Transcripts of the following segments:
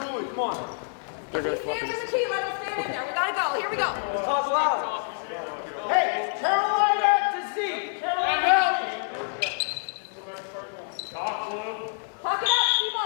Come on. They're going to come up in Stand to the key. Let him stand in there. We gotta go. Here we go. Talk loud. Hey, Carolina to Z. Carolina. Talk it up, Steve-O.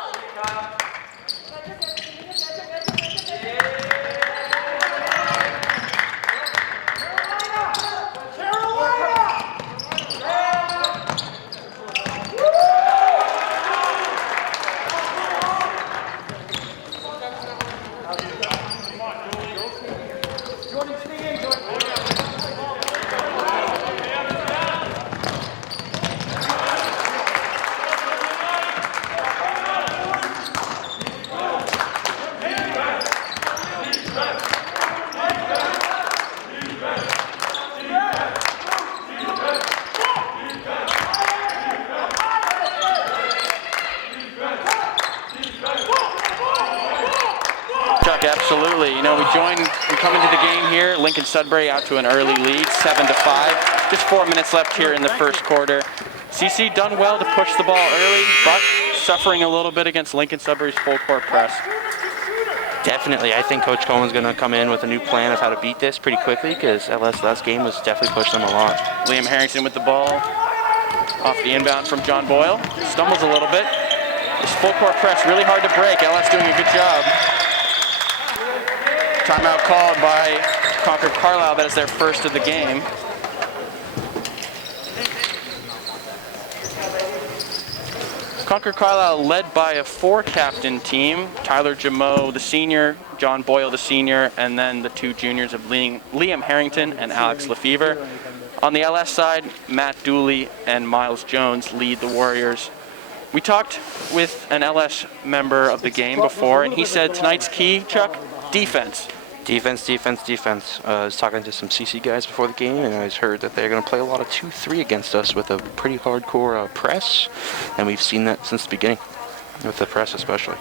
Absolutely. You know, we come into the game here, Lincoln Sudbury out to an early lead, 7-5. Just 4 minutes left here in the first quarter. CC done well to push the ball early, but suffering a little bit against Lincoln Sudbury's full court press. Definitely. I think Coach Cohen's going to come in with a new plan of how to beat this pretty quickly because LS last game was definitely pushed them a lot. Liam Harrington with the ball off the inbound from John Boyle. Stumbles a little bit. This full court press really hard to break. LS doing a good job. Timeout called by Concord Carlisle. That is their first of the game. Concord Carlisle led by a four-captain team. Tyler Jameau, the senior, John Boyle, the senior, and then the two juniors of Liam Harrington and Alex Lefevre. On the LS side, Matt Dooley and Miles Jones lead the Warriors. We talked with an LS member of the game before, and he said tonight's key, Chuck, defense. Defense. I was talking to some CC guys before the game, and I heard that they're going to play a lot of 2-3 against us with a pretty hardcore press, and we've seen that since the beginning, with the press especially.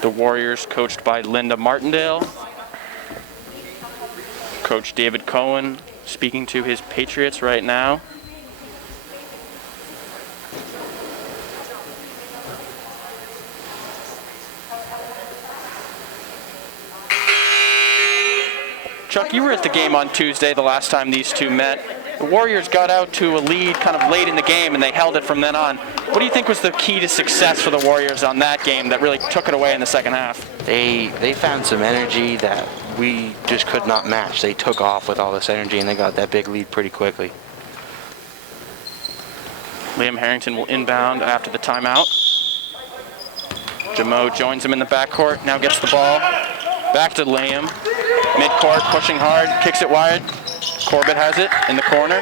The Warriors, coached by Linda Martindale. Coach David Cohen speaking to his Patriots right now. Chuck, you were at the game on Tuesday, the last time these two met. The Warriors got out to a lead kind of late in the game, and they held it from then on. What do you think was the key to success for the Warriors on that game that really took it away in the second half? They found some energy that we just could not match. They took off with all this energy, and they got that big lead pretty quickly. Liam Harrington will inbound after the timeout. Jameau joins him in the backcourt, now gets the ball. Back to Liam. Midcourt, pushing hard, kicks it wide. Corbett has it in the corner.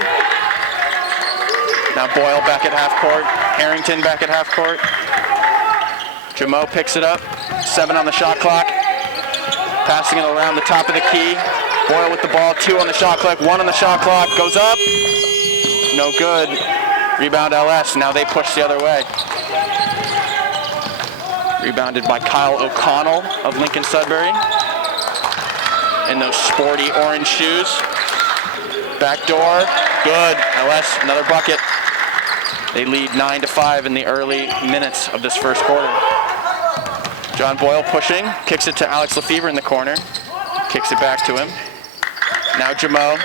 Now Boyle back at half court. Harrington back at half court. Jameau picks it up. 7 on the shot clock. Passing it around the top of the key. Boyle with the ball. 2 on the shot clock. 1 on the shot clock. Goes up. No good. Rebound LS. Now they push the other way. Rebounded by Kyle O'Connell of Lincoln Sudbury. In those sporty orange shoes. Back door, good. LS, another bucket. They lead 9-5 in the early minutes of this first quarter. John Boyle pushing, kicks it to Alex Lefevre in the corner. Kicks it back to him. Now Jameau.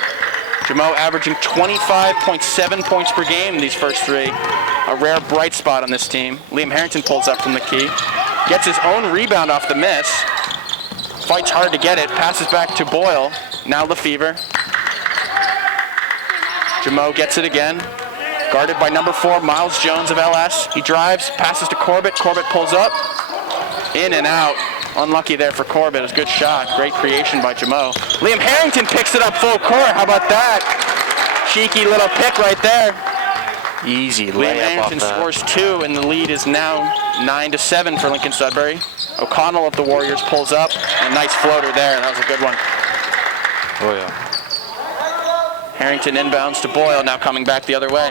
Jameau averaging 25.7 points per game in these first 3. A rare bright spot on this team. Liam Harrington pulls up from the key. Gets his own rebound off the miss. Fights hard to get it, passes back to Boyle. Now Lefevre. Jameau gets it again. Guarded by number 4, Miles Jones of LS. He drives, passes to Corbett. Corbett pulls up. In and out. Unlucky there for Corbett. It was a good shot. Great creation by Jameau. Liam Harrington picks it up full court. How about that? Cheeky little pick right there. Easy layup. Liam Harrington scores 2, and the lead is now 9-7 for Lincoln Sudbury. O'Connell of the Warriors pulls up. A nice floater there. That was a good one. Oh, yeah. Harrington inbounds to Boyle, now coming back the other way.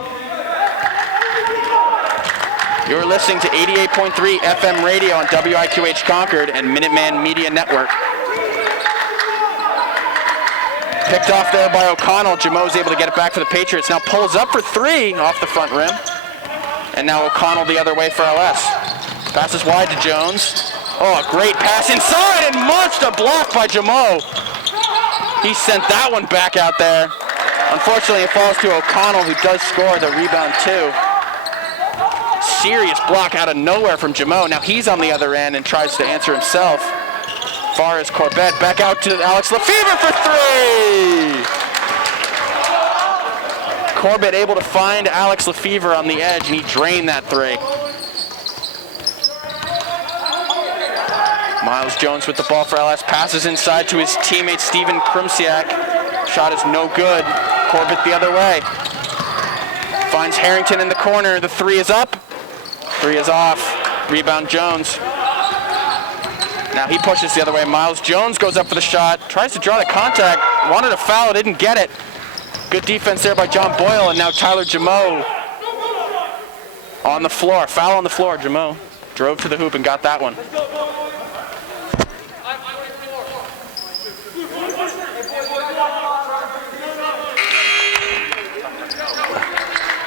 You're listening to 88.3 FM radio on WIQH Concord and Minuteman Media Network. Picked off there by O'Connell. Jameau's able to get it back for the Patriots. Now pulls up for 3 off the front rim. And now O'Connell the other way for LS. Passes wide to Jones. Oh, a great pass inside and monster block by Jameau. He sent that one back out there. Unfortunately, it falls to O'Connell, who does score the rebound too. Serious block out of nowhere from Jameau. Now he's on the other end and tries to answer himself. Far as Corbett, back out to Alex Lefevre for 3! Corbett able to find Alex Lefevre on the edge, and he drained that 3. Miles Jones with the ball for LS, passes inside to his teammate Steven Krumsiak. Shot is no good. Corbett the other way. Finds Harrington in the corner. The 3 is up. 3 is off. Rebound Jones. Now he pushes the other way. Miles Jones goes up for the shot. Tries to draw the contact. Wanted a foul. Didn't get it. Good defense there by John Boyle. And now Tyler Jameau on the floor. Foul on the floor. Jameau drove to the hoop and got that one.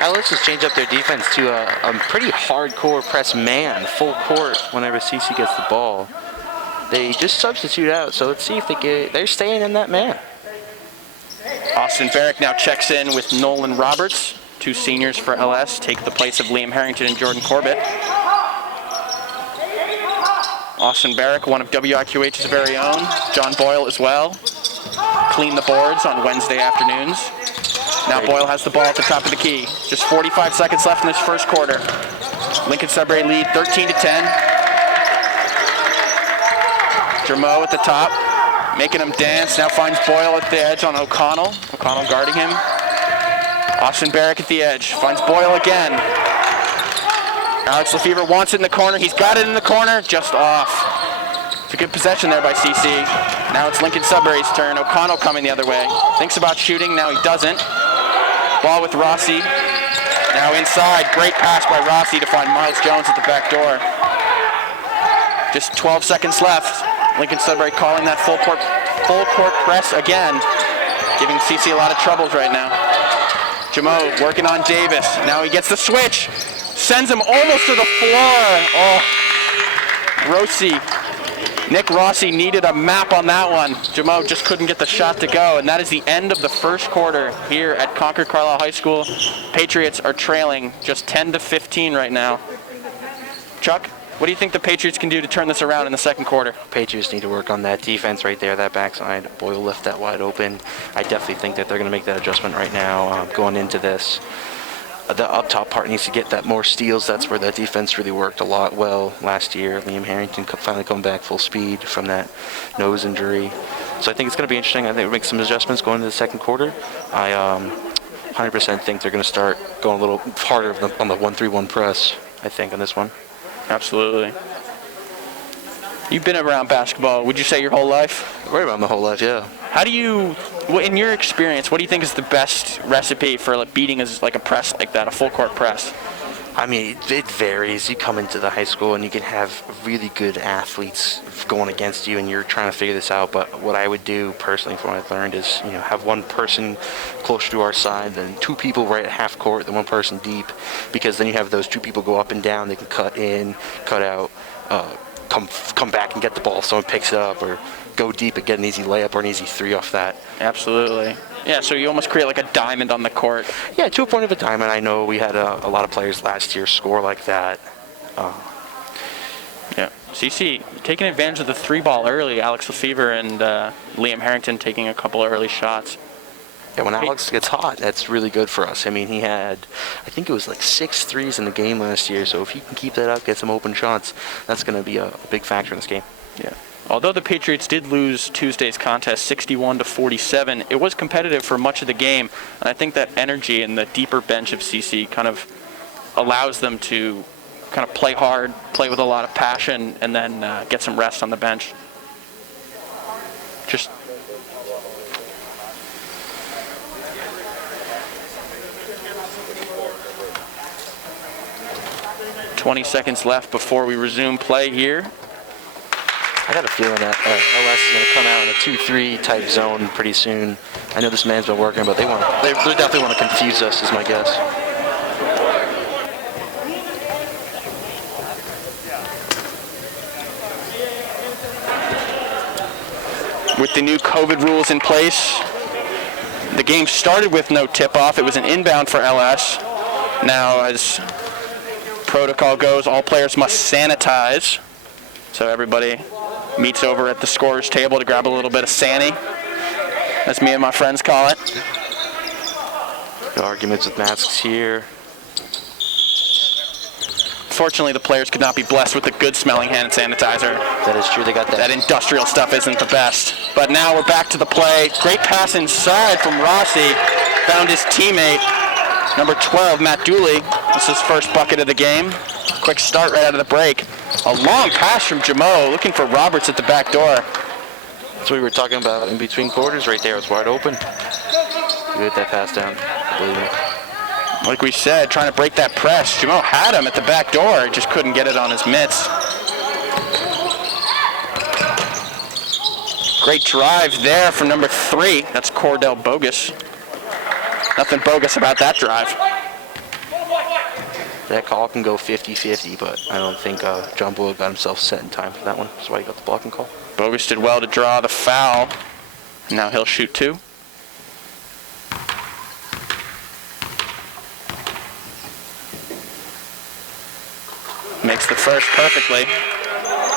LS has changed up their defense to a pretty hardcore press man, full court whenever CC gets the ball. They just substitute out, so let's see if they're staying in that man. Austin Barrick now checks in with Nolan Roberts. 2 seniors for LS take the place of Liam Harrington and Jordan Corbett. Austin Barrick, one of WIQH's very own. John Boyle as well. Clean the boards on Wednesday afternoons. Now Boyle has the ball at the top of the key. Just 45 seconds left in this first quarter. Lincoln Sudbury lead 13-10. Jameau at the top, making him dance. Now finds Boyle at the edge on O'Connell. O'Connell guarding him. Austin Barrick at the edge, finds Boyle again. Alex Lefevre wants it in the corner. He's got it in the corner, just off. It's a good possession there by CC. Now it's Lincoln Sudbury's turn. O'Connell coming the other way. Thinks about shooting, now he doesn't. Ball with Rossi. Now inside, great pass by Rossi to find Miles Jones at the back door. Just 12 seconds left. Lincoln Sudbury calling that full court press again, giving CC a lot of troubles right now. Jameau working on Davis. Now he gets the switch. Sends him almost to the floor. Oh, Nick Rossi needed a map on that one. Jameau just couldn't get the shot to go, and that is the end of the first quarter here at Concord Carlisle High School. Patriots are trailing just 10-15 right now. Chuck, what do you think the Patriots can do to turn this around in the second quarter? Patriots need to work on that defense right there, that backside. Boyle left that wide open. I definitely think that they're going to make that adjustment right now going into this. The up top part needs to get that more steals. That's where that defense really worked a lot well last year. Liam Harrington finally coming back full speed from that nose injury. So I think it's going to be interesting. I think we'll make some adjustments going into the second quarter. I 100% think they're going to start going a little harder on the 1-3-1 press, I think, on this one. Absolutely. You've been around basketball, would you say, your whole life? Right around my whole life, yeah. How do you, in your experience, what do you think is the best recipe for beating a press like that, a full court press? I mean, it varies. You come into the high school and you can have really good athletes going against you and you're trying to figure this out. But what I would do personally from what I've learned is, have one person closer to our side, then 2 people right at half court, then 1 person deep, because then you have those 2 people go up and down. They can cut in, cut out, come back and get the ball if someone picks it up, or go deep and get an easy layup or an easy 3 off that. Absolutely. Yeah, so you almost create like a diamond on the court. Yeah, to a point of a diamond. I know we had a lot of players last year score like that. Yeah, CC taking advantage of the 3-ball early. Alex Lefevre and Liam Harrington taking a couple of early shots. Yeah, when Alex gets hot, that's really good for us. I mean, he had, I think it was 6 threes in the game last year, so if you can keep that up, get some open shots, that's going to be a big factor in this game. Yeah. Although the Patriots did lose Tuesday's contest 61-47, it was competitive for much of the game, and I think that energy and the deeper bench of CC kind of allows them to kind of play hard, play with a lot of passion, and then get some rest on the bench. Just 20 seconds left before we resume play here. I got a feeling that LS is going to come out in a 2-3 type zone pretty soon. I know this man's been working, but they definitely want to confuse us, is my guess. With the new COVID rules in place, the game started with no tip-off. It was an inbound for LS. Now, as protocol goes, all players must sanitize. So everybody meets over at the scorer's table to grab a little bit of Sanny, as me and my friends call it. No arguments with masks here. Fortunately, the players could not be blessed with a good-smelling hand sanitizer. That is true. They got that. That industrial stuff isn't the best. But now we're back to the play. Great pass inside from Rossi. Found his teammate, number 12, Matt Dooley. This is his first bucket of the game. Quick start right out of the break. A long pass from Jamo, looking for Roberts at the back door. That's what we were talking about in between quarters right there. It's wide open. You get that pass down. I believe it. Like we said, trying to break that press. Jamo had him at the back door, just couldn't get it on his mitts. Great drive there from number 3. That's Cordell Bogus. Nothing bogus about that drive. That call can go 50-50, but I don't think John Boyle got himself set in time for that one. That's why he got the blocking call. Bogus did well to draw the foul. Now he'll shoot 2. Makes the first perfectly.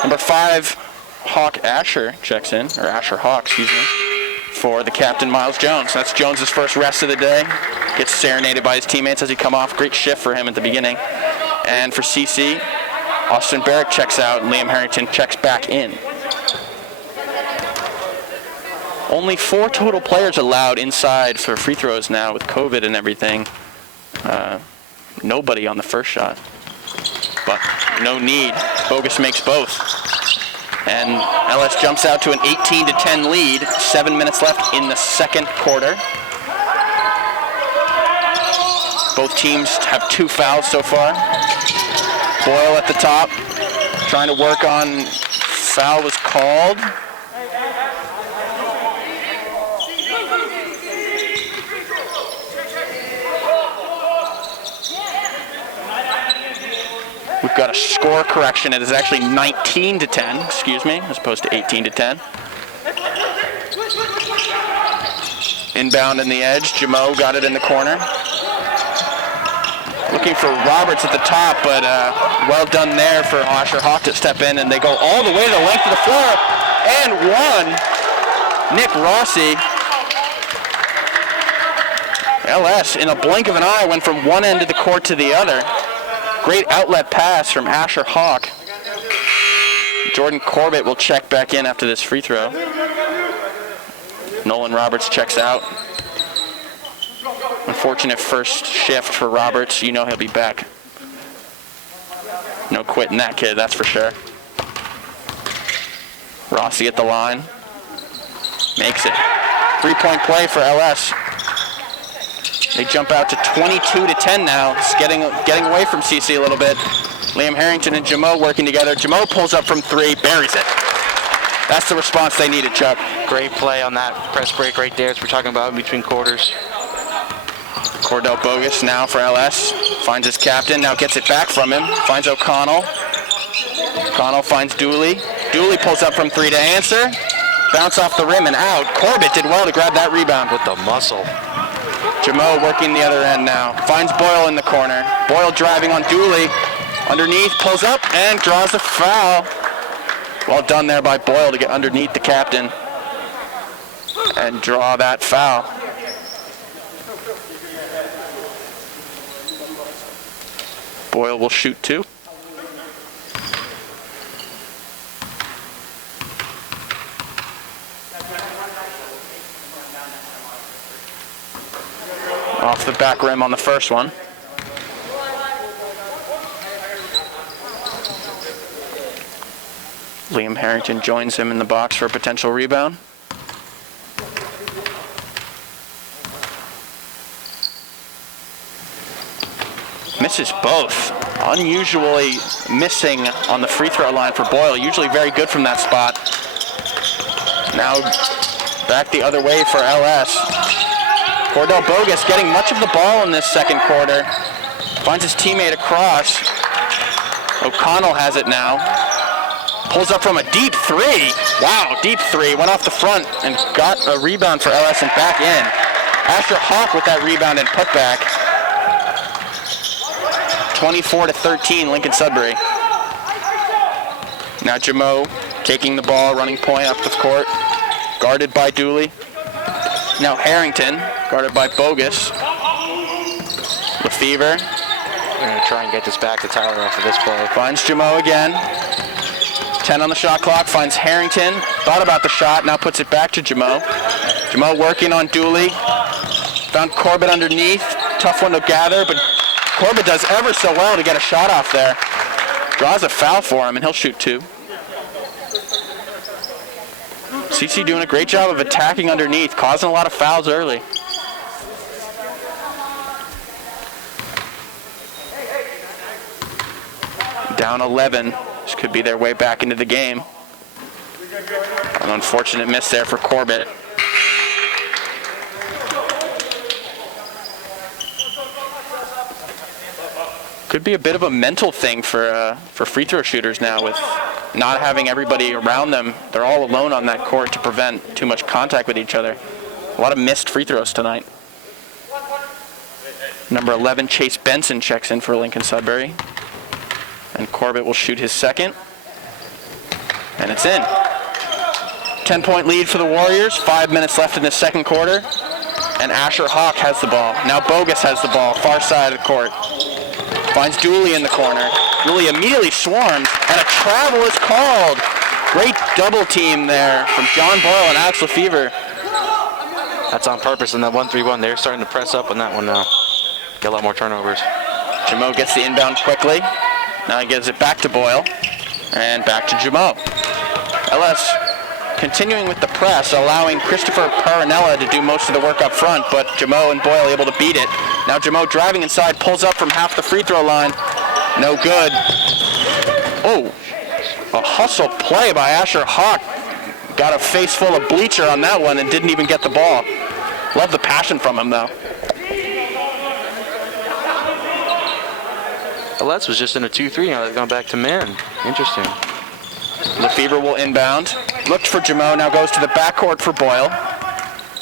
Number 5, Hawk Asher checks in, or Asher Hawk, excuse me, for the captain, Miles Jones. That's Jones's first rest of the day. Gets serenaded by his teammates as he come off. Great shift for him at the beginning. And for CC, Austin Barrett checks out and Liam Harrington checks back in. Only 4 total players allowed inside for free throws now with COVID and everything. Nobody on the first shot. But no need. Bogus makes both. And LS jumps out to an 18-10 lead. 7 minutes left in the second quarter. Both teams have 2 fouls so far. Boyle at the top, trying to work on. Foul was called. We've got a score correction. It is actually 19-10, excuse me, as opposed to 18-10. Inbound in the edge. Jamo got it in the corner. Looking for Roberts at the top, but well done there for Asher Hawk to step in, and they go all the way to the length of the floor. And one. Nick Rossi. LS, in a blink of an eye, went from one end of the court to the other. Great outlet pass from Asher Hawk. Jordan Corbett will check back in after this free throw. Nolan Roberts checks out. Unfortunate first shift for Roberts. You know he'll be back. No quitting that kid, that's for sure. Rossi at the line. Makes it. 3-point play for LS. They jump out to 22-10 now. It's getting away from CC a little bit. Liam Harrington and Jamo working together. Jamo pulls up from 3, buries it. That's the response they needed, Chuck. Great play on that press break right there, as we're talking about in between quarters. Cordell Bogus now for LS. Finds his captain, now gets it back from him. Finds O'Connell. O'Connell finds Dooley. Dooley pulls up from 3 to answer. Bounce off the rim and out. Corbett did well to grab that rebound. With the muscle. Jamo working the other end now. Finds Boyle in the corner. Boyle driving on Dooley. Underneath, pulls up and draws a foul. Well done there by Boyle to get underneath the captain and draw that foul. Boyle will shoot 2. Off the back rim on the first one. Liam Harrington joins him in the box for a potential rebound. Misses both. Unusually missing on the free throw line for Boyle. Usually very good from that spot. Now back the other way for LS. Cordell Bogus getting much of the ball in this second quarter. Finds his teammate across. O'Connell has it now. Pulls up from a deep three. Wow, deep three. Went off the front and got a rebound for LS and back in. Asher Hawk with that rebound and putback. 24-13, Lincoln Sudbury. Now Jamo taking the ball, running point up the court. Guarded by Dooley. Now Harrington, guarded by Bogus. Lefevre. We're going to try and get this back to Tyler after this play. Finds Jamo again. 10 on the shot clock, finds Harrington. Thought about the shot, now puts it back to Jamo. Jamo working on Dooley. Found Corbett underneath. Tough one to gather, but Corbett does ever so well to get a shot off there. Draws a foul for him, and he'll shoot two. CC doing a great job of attacking underneath, causing a lot of fouls early. Down 11. This could be their way back into the game. An unfortunate miss there for Corbett. Could be a bit of a mental thing for free throw shooters now with not having everybody around them. They're all alone on that court to prevent too much contact with each other. A lot of missed free throws tonight. Number 11, Chase Benson checks in for Lincoln Sudbury. And Corbett will shoot his second. And it's in. 10-point lead for the Warriors. 5 minutes left in the second quarter. And Asher Hawk has the ball. Now Bogus has the ball, far side of the court. Finds Dooley in the corner. Dooley immediately swarms, and a travel is called. Great double team there from John Boyle and Alex Lefevre. That's on purpose in that 1-3-1. They're starting to press up on that one now. Get a lot more turnovers. Jamo gets the inbound quickly. Now he gives it back to Boyle. And back to Jamo. LS continuing with the press, allowing Christopher Parinella to do most of the work up front, but Jamo and Boyle able to beat it. Now Jamo driving inside, pulls up from half the free throw line. No good. Oh, a hustle play by Asher Hawk. Got a face full of bleacher on that one and didn't even get the ball. Love the passion from him, though. Les was just in a 2-3, now they've gone back to man. Interesting. Lefevre will inbound. Looked for Jamo, now goes to the backcourt for Boyle.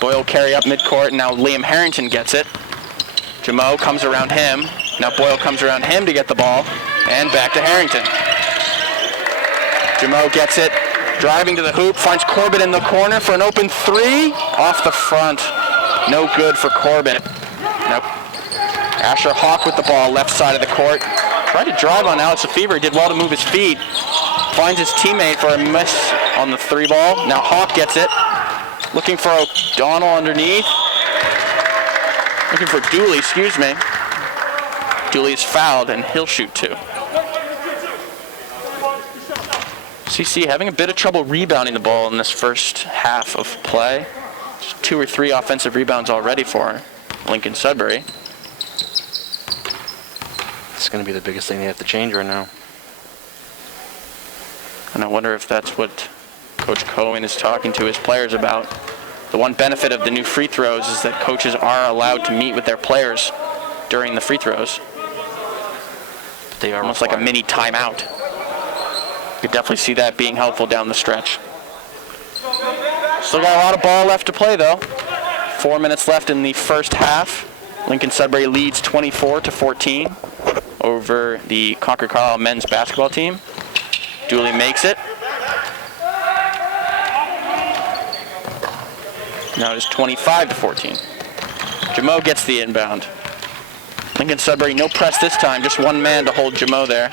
Boyle carry up midcourt, and now Liam Harrington gets it. Jamo comes around him. Now Boyle comes around him to get the ball, and back to Harrington. Jamo gets it, driving to the hoop, finds Corbett in the corner for an open three. Off the front, no good for Corbett. Now Asher Hawk with the ball, left side of the court. Tried to drive on Alex Lefevre, did well to move his feet. Finds his teammate for a miss on the three ball. Now Hawk gets it. Looking for O'Donnell underneath. Looking for Dooley, excuse me. Dooley is fouled and he'll shoot two. CC having a bit of trouble rebounding the ball in this first half of play. Just 2 or 3 offensive rebounds already for Lincoln Sudbury. It's going to be the biggest thing they have to change right now. And I wonder if that's what Coach Cohen is talking to his players about. The one benefit of the new free throws is that coaches are allowed to meet with their players during the free throws. But they are almost like a mini timeout. You could definitely see that being helpful down the stretch. Still got a lot of ball left to play, though. 4 minutes left in the first half. Lincoln Sudbury leads 24-14 over the Concord Carlisle men's basketball team. Dooley makes it. Now it is 25-14. Jamo gets the inbound. Lincoln Sudbury, no press this time, just one man to hold Jamo there.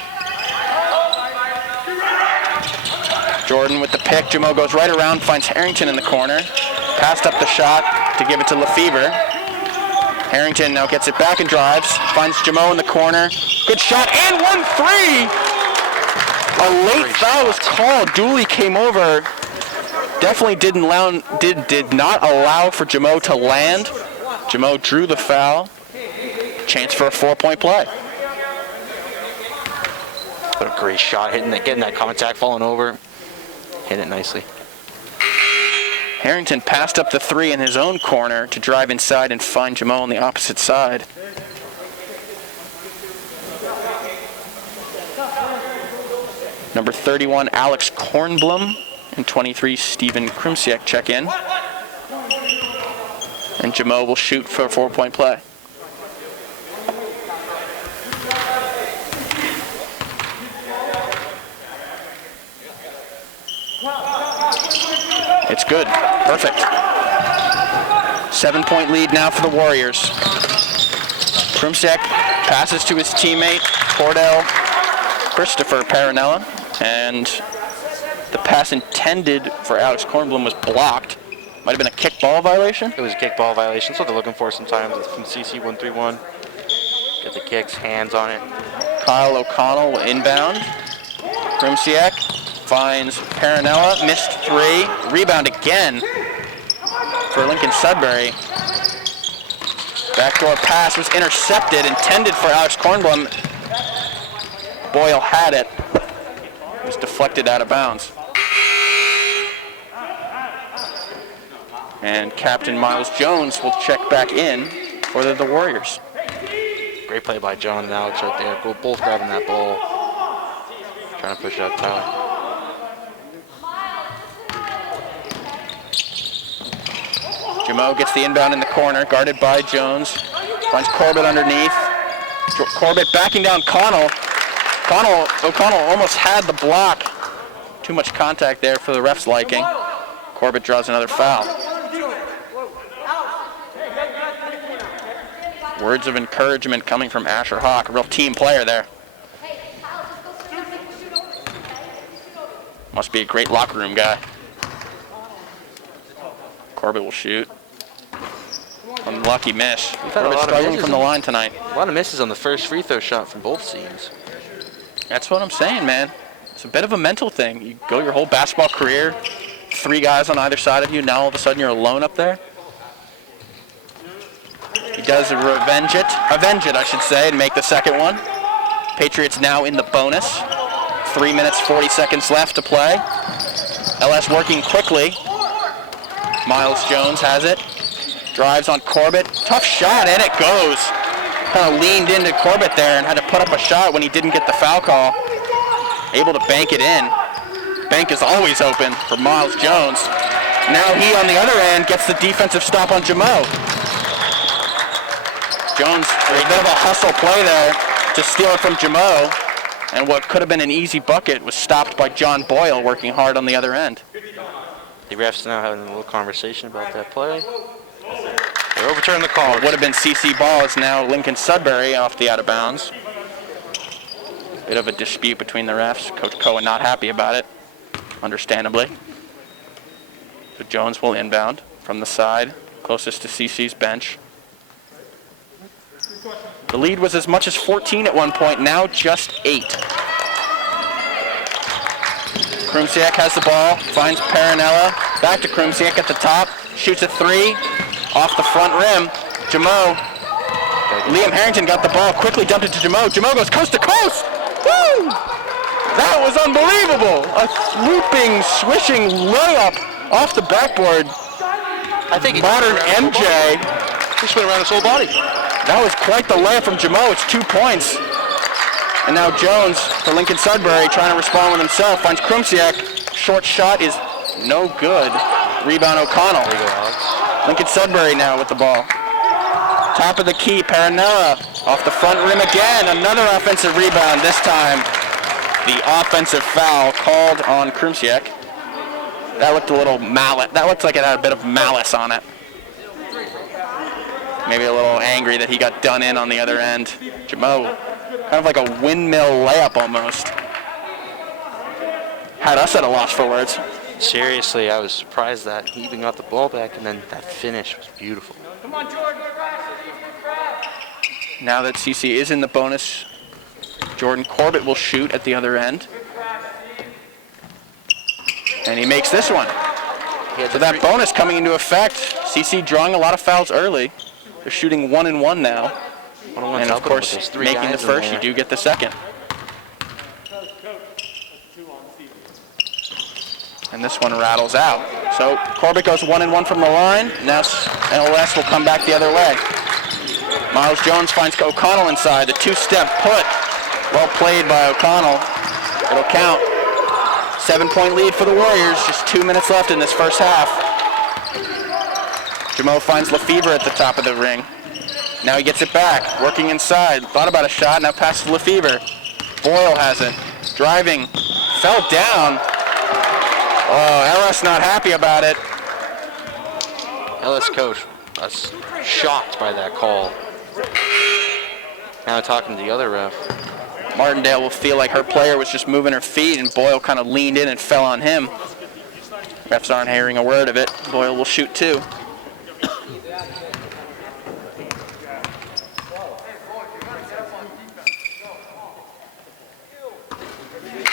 Jordan with the pick. Jamo goes right around, finds Harrington in the corner. Passed up the shot to give it to Lefevre. Harrington now gets it back and drives. Finds Jamo in the corner. Good shot and 1-3. A late foul was called. Dooley came over. Definitely did not allow for Jamo to land. Jamo drew the foul. Chance for a 4-point play. What a great shot, hitting that, getting that contact, falling over. Hit it nicely. Harrington passed up the 3 in his own corner to drive inside and find Jamo on the opposite side. Number 31, Alex Kornblum, and 23, Steven Krumsiek check in. And Jamo will shoot for a 4-point play. It's good. Perfect. 7-point lead now for the Warriors. Krumsiek passes to his teammate, Cordell Christopher Paranella, and the pass intended for Alex Kornblum was blocked. Might have been a kickball violation? It was a kickball violation. That's what they're looking for sometimes from CC 131. Get the kicks, hands on it. Kyle O'Connell will inbound. Krumsiek finds Paranella, missed 3. Rebound again for Lincoln Sudbury. Backdoor pass was intercepted, intended for Alex Kornblum. Boyle had it. It was deflected out of bounds. And Captain Miles Jones will check back in for the Warriors. Great play by John and Alex right there. Both grabbing that ball. Trying to push out Tyler. Jamo gets the inbound in the corner, guarded by Jones. Finds Corbett underneath. Corbett backing down O'Connell. O'Connell almost had the block. Too much contact there for the ref's liking. Corbett draws another foul. Words of encouragement coming from Asher Hawk, a real team player there. Must be a great locker room guy. Corbett will shoot. Unlucky miss. Corbett struggling from the line tonight. A lot of misses on the first free throw shot from both teams. That's what I'm saying, man. It's a bit of a mental thing. You go your whole basketball career, 3 guys on either side of you, now all of a sudden you're alone up there. He does avenge it, I should say, and make the second one. Patriots now in the bonus. 3 minutes, 40 seconds left to play. LS working quickly. Miles Jones has it. Drives on Corbett. Tough shot, and it goes. Kind of leaned into Corbett there and had to put up a shot when he didn't get the foul call. Able to bank it in. Bank is always open for Miles Jones. Now he, on the other end, gets the defensive stop on Jamo. Jones, a bit of a hustle play there to steal it from Jamo. And what could have been an easy bucket was stopped by John Boyle working hard on the other end. The refs now having a little conversation about that play. They overturned the call. What would have been CC ball is now Lincoln Sudbury off the out of bounds. Bit of a dispute between the refs. Coach Cohen not happy about it, understandably. So Jones will inbound from the side, closest to CC's bench. The lead was as much as 14 at one point, now just 8. Krumsiek has the ball, finds Paranella, back to Krumsiek at the top, shoots a 3, off the front rim. Jamo, Liam Harrington got the ball, quickly dumped it to Jamo. Jamo goes coast to coast! Woo! That was unbelievable! A swooping, swishing layup off the backboard. I think modern MJ. He just went around his whole body. That was quite the layup from Jamo. It's 2 points. And now Jones for Lincoln Sudbury trying to respond with himself. Finds Krumsiek. Short shot is no good. Rebound O'Connell. There you go, Alex. Lincoln Sudbury now with the ball. Top of the key, Paranella off the front rim again. Another offensive rebound. This time the offensive foul called on Krumsiek. That looked a little that looked like it had a bit of malice on it. Maybe a little angry that he got done in on the other end. Jamo, kind of like a windmill layup almost. Had us at a loss for words. Seriously, I was surprised that he even got the ball back, and then that finish was beautiful. Come on, Jordan. Now that CC is in the bonus, Jordan Corbett will shoot at the other end. And he makes this one. So that bonus coming into effect. CC drawing a lot of fouls early. They're shooting 1-1 now. And of course, making the first, you do get the second. And this one rattles out. So Corbett goes 1-1 from the line. Now LS will come back the other way. Miles Jones finds O'Connell inside. The two-step put. Well played by O'Connell. It'll count. 7-point lead for the Warriors. Just 2 minutes left in this first half. Jamo finds Lefevre at the top of the ring. Now he gets it back. Working inside. Thought about a shot. Now passes Lefevre. Boyle has it. Driving. Fell down. Oh, LS not happy about it. LS coach was shocked by that call. Now talking to the other ref. Martindale will feel like her player was just moving her feet, and Boyle kind of leaned in and fell on him. Refs aren't hearing a word of it. Boyle will shoot two.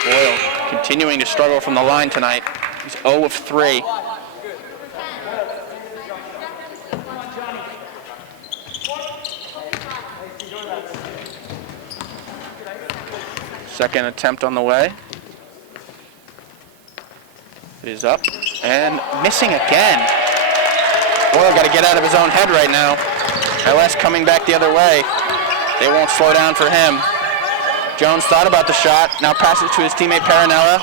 Boyle continuing to struggle from the line tonight. He's 0 of 3. Second attempt on the way. It is up and missing again. Boyle got to get out of his own head right now. LS coming back the other way. They won't slow down for him. Jones thought about the shot, now passes to his teammate Parinella.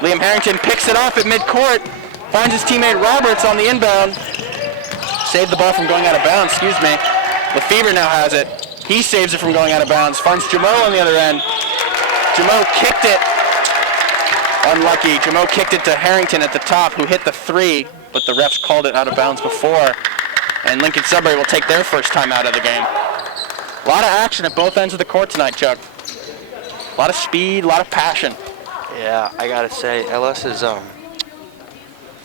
Liam Harrington picks it off at midcourt, finds his teammate Roberts on the inbound. Saved the ball from going out of bounds, excuse me. Lefevre now has it. He saves it from going out of bounds, finds Jamo on the other end. Jamo kicked it. Unlucky, Jamo kicked it to Harrington at the top, who hit the three, but the refs called it out of bounds before. And Lincoln Sudbury will take their first time out of the game. A lot of action at both ends of the court tonight, Chuck. A lot of speed, a lot of passion. Yeah, I gotta say, LS's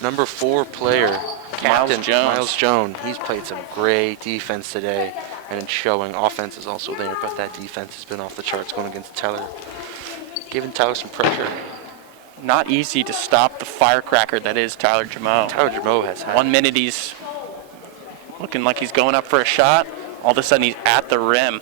number 4 player, Captain Miles Jones, he's played some great defense today, and it's showing. Offense is also there, but that defense has been off the charts going against Tyler, giving Tyler some pressure. Not easy to stop the firecracker that is Tyler Jamo. Tyler Jamo has had 1 minute he's looking like he's going up for a shot. All of a sudden he's at the rim.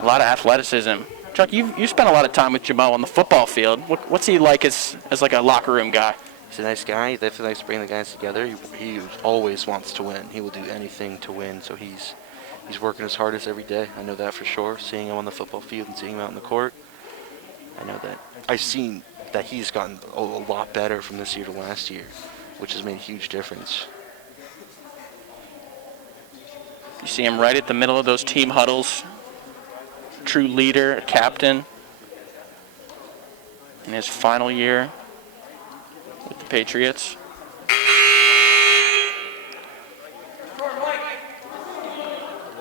A lot of athleticism. Chuck, you spent a lot of time with Jamo on the football field. What's he like as like a locker room guy? He's a nice guy. He definitely likes to bring the guys together. He always wants to win. He will do anything to win. So he's working his hardest every day. I know that for sure. Seeing him on the football field and seeing him out in the court, I know that. I've seen that he's gotten a lot better from this year to last year, which has made a huge difference. You see him right at the middle of those team huddles. True leader, a captain in his final year with the Patriots.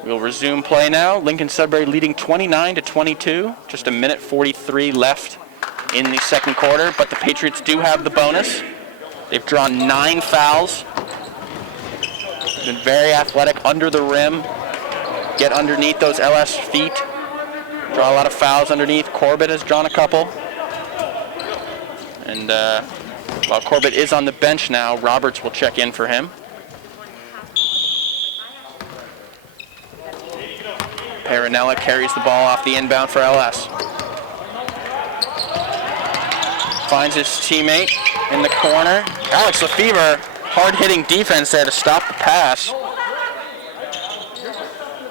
We'll resume play now. Lincoln Sudbury leading 29-22. Just 1:43 left in the second quarter, but the Patriots do have the bonus. They've drawn 9 fouls. Been very athletic under the rim. Get underneath those LS feet. Draw a lot of fouls underneath. Corbett has drawn a couple. And while Corbett is on the bench now, Roberts will check in for him. Parinella carries the ball off the inbound for LS. Finds his teammate in the corner. Alex Lefevre, hard-hitting defense there to stop the pass.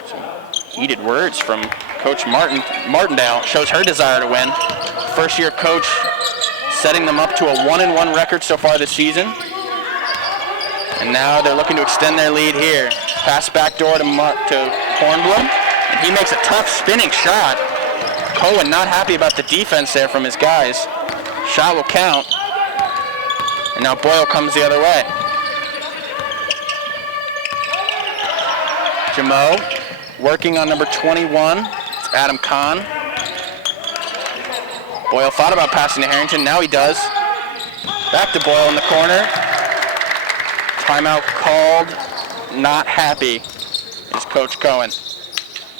Some heated words from Coach Martindale. Shows her desire to win. First-year coach setting them up to a 1-1 record so far this season. And now they're looking to extend their lead here. Pass back door to Hornblum. And he makes a tough spinning shot. Cohen not happy about the defense there from his guys. Shot will count. And now Boyle comes the other way. Jamo working on number 21. It's Adam Kahn. Boyle thought about passing to Harrington. Now he does. Back to Boyle in the corner. Timeout called. Not happy is Coach Cohen.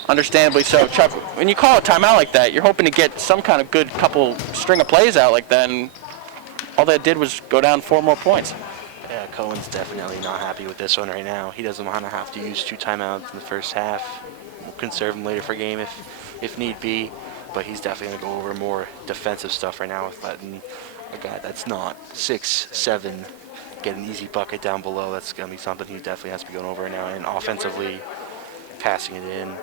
Understandably so. Chuck, when you call a timeout like that, you're hoping to get some kind of good couple string of plays out like that, and all that did was go down 4 more points. Yeah, Cohen's definitely not happy with this one right now. He doesn't want to have to use 2 timeouts in the first half. We'll conserve him later for game if need be, but he's definitely going to go over more defensive stuff right now with letting a guy that's not 6'7", get an easy bucket down below. That's going to be something he definitely has to be going over now. And offensively, passing it in.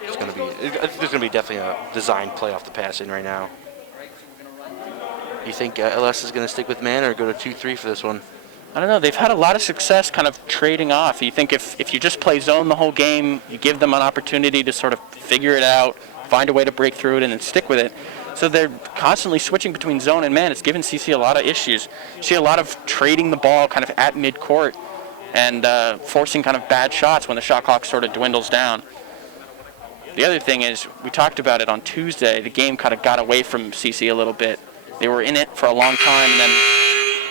There's going to be definitely a design play off the pass in right now. You think LS is going to stick with man or go to 2-3 for this one? I don't know. They've had a lot of success kind of trading off. You think if you just play zone the whole game, you give them an opportunity to sort of figure it out, find a way to break through it, and then stick with it. So they're constantly switching between zone and man. It's given CC a lot of issues. You see a lot of trading the ball kind of at midcourt and forcing kind of bad shots when the shot clock sort of dwindles down. The other thing is, we talked about it on Tuesday, the game kind of got away from CC a little bit. They were in it for a long time, and then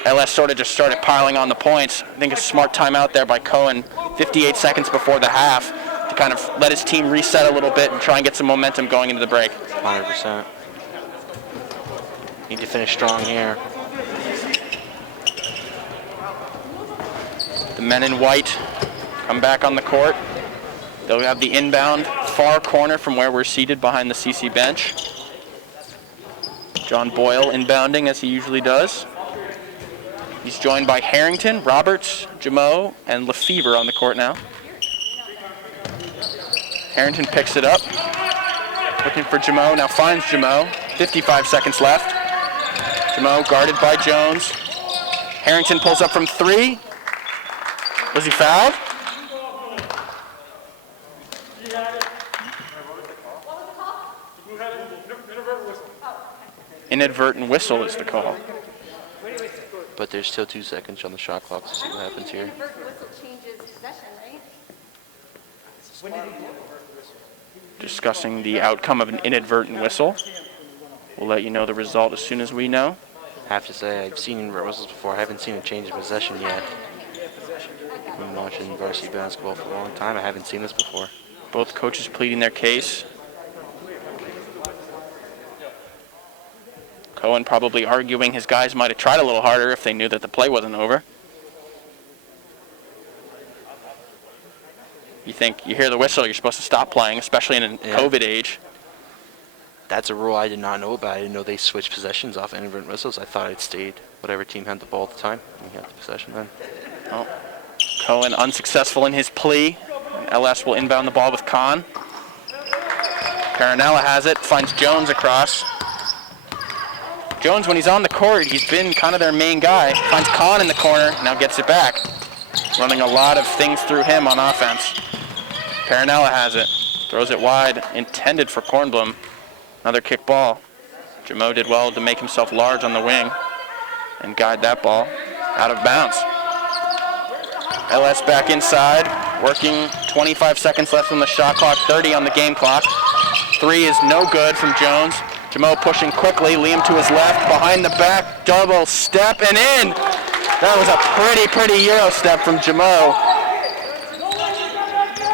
LS sort of just started piling on the points. I think a smart timeout there by Cohen, 58 seconds before the half, to kind of let his team reset a little bit and try and get some momentum going into the break. 100%. Need to finish strong here. The men in white come back on the court. They'll have the inbound far corner from where we're seated behind the CC bench. John Boyle inbounding as he usually does. He's joined by Harrington, Roberts, Jamo, and Lefevre on the court now. Harrington picks it up. Looking for Jamo, now finds Jamo. 55 seconds left. Jamo guarded by Jones. Harrington pulls up from 3. Was he fouled? Inadvertent whistle is the call. But there's still 2 seconds on the shot clock to see what happens here. Inadvertent whistle changes possession, right? Discussing the outcome of an inadvertent whistle. We'll let you know the result as soon as we know. I have to say, I've seen inadvertent whistles before. I haven't seen a change of possession yet. I've been watching varsity basketball for a long time. I haven't seen this before. Both coaches pleading their case. Cohen probably arguing his guys might have tried a little harder if they knew that the play wasn't over. You think you hear the whistle, you're supposed to stop playing, especially in a COVID age. That's a rule I did not know about. I didn't know they switched possessions off inadvertent whistles. I thought it stayed whatever team had the ball at the time. We had the possession then. Oh, Cohen unsuccessful in his plea. LS will inbound the ball with Kahn. Paranella has it, finds Jones across. Jones, when he's on the court, he's been kind of their main guy. Finds Kahn in the corner, now gets it back. Running a lot of things through him on offense. Paranella has it, throws it wide, intended for Kornblum. Another kick ball. Jamo did well to make himself large on the wing and guide that ball out of bounds. LS back inside, working 25 seconds left on the shot clock, 30 on the game clock. 3 is no good from Jones. Jamo pushing quickly, Liam to his left, behind the back, double step and in. That was a pretty Euro step from Jamo.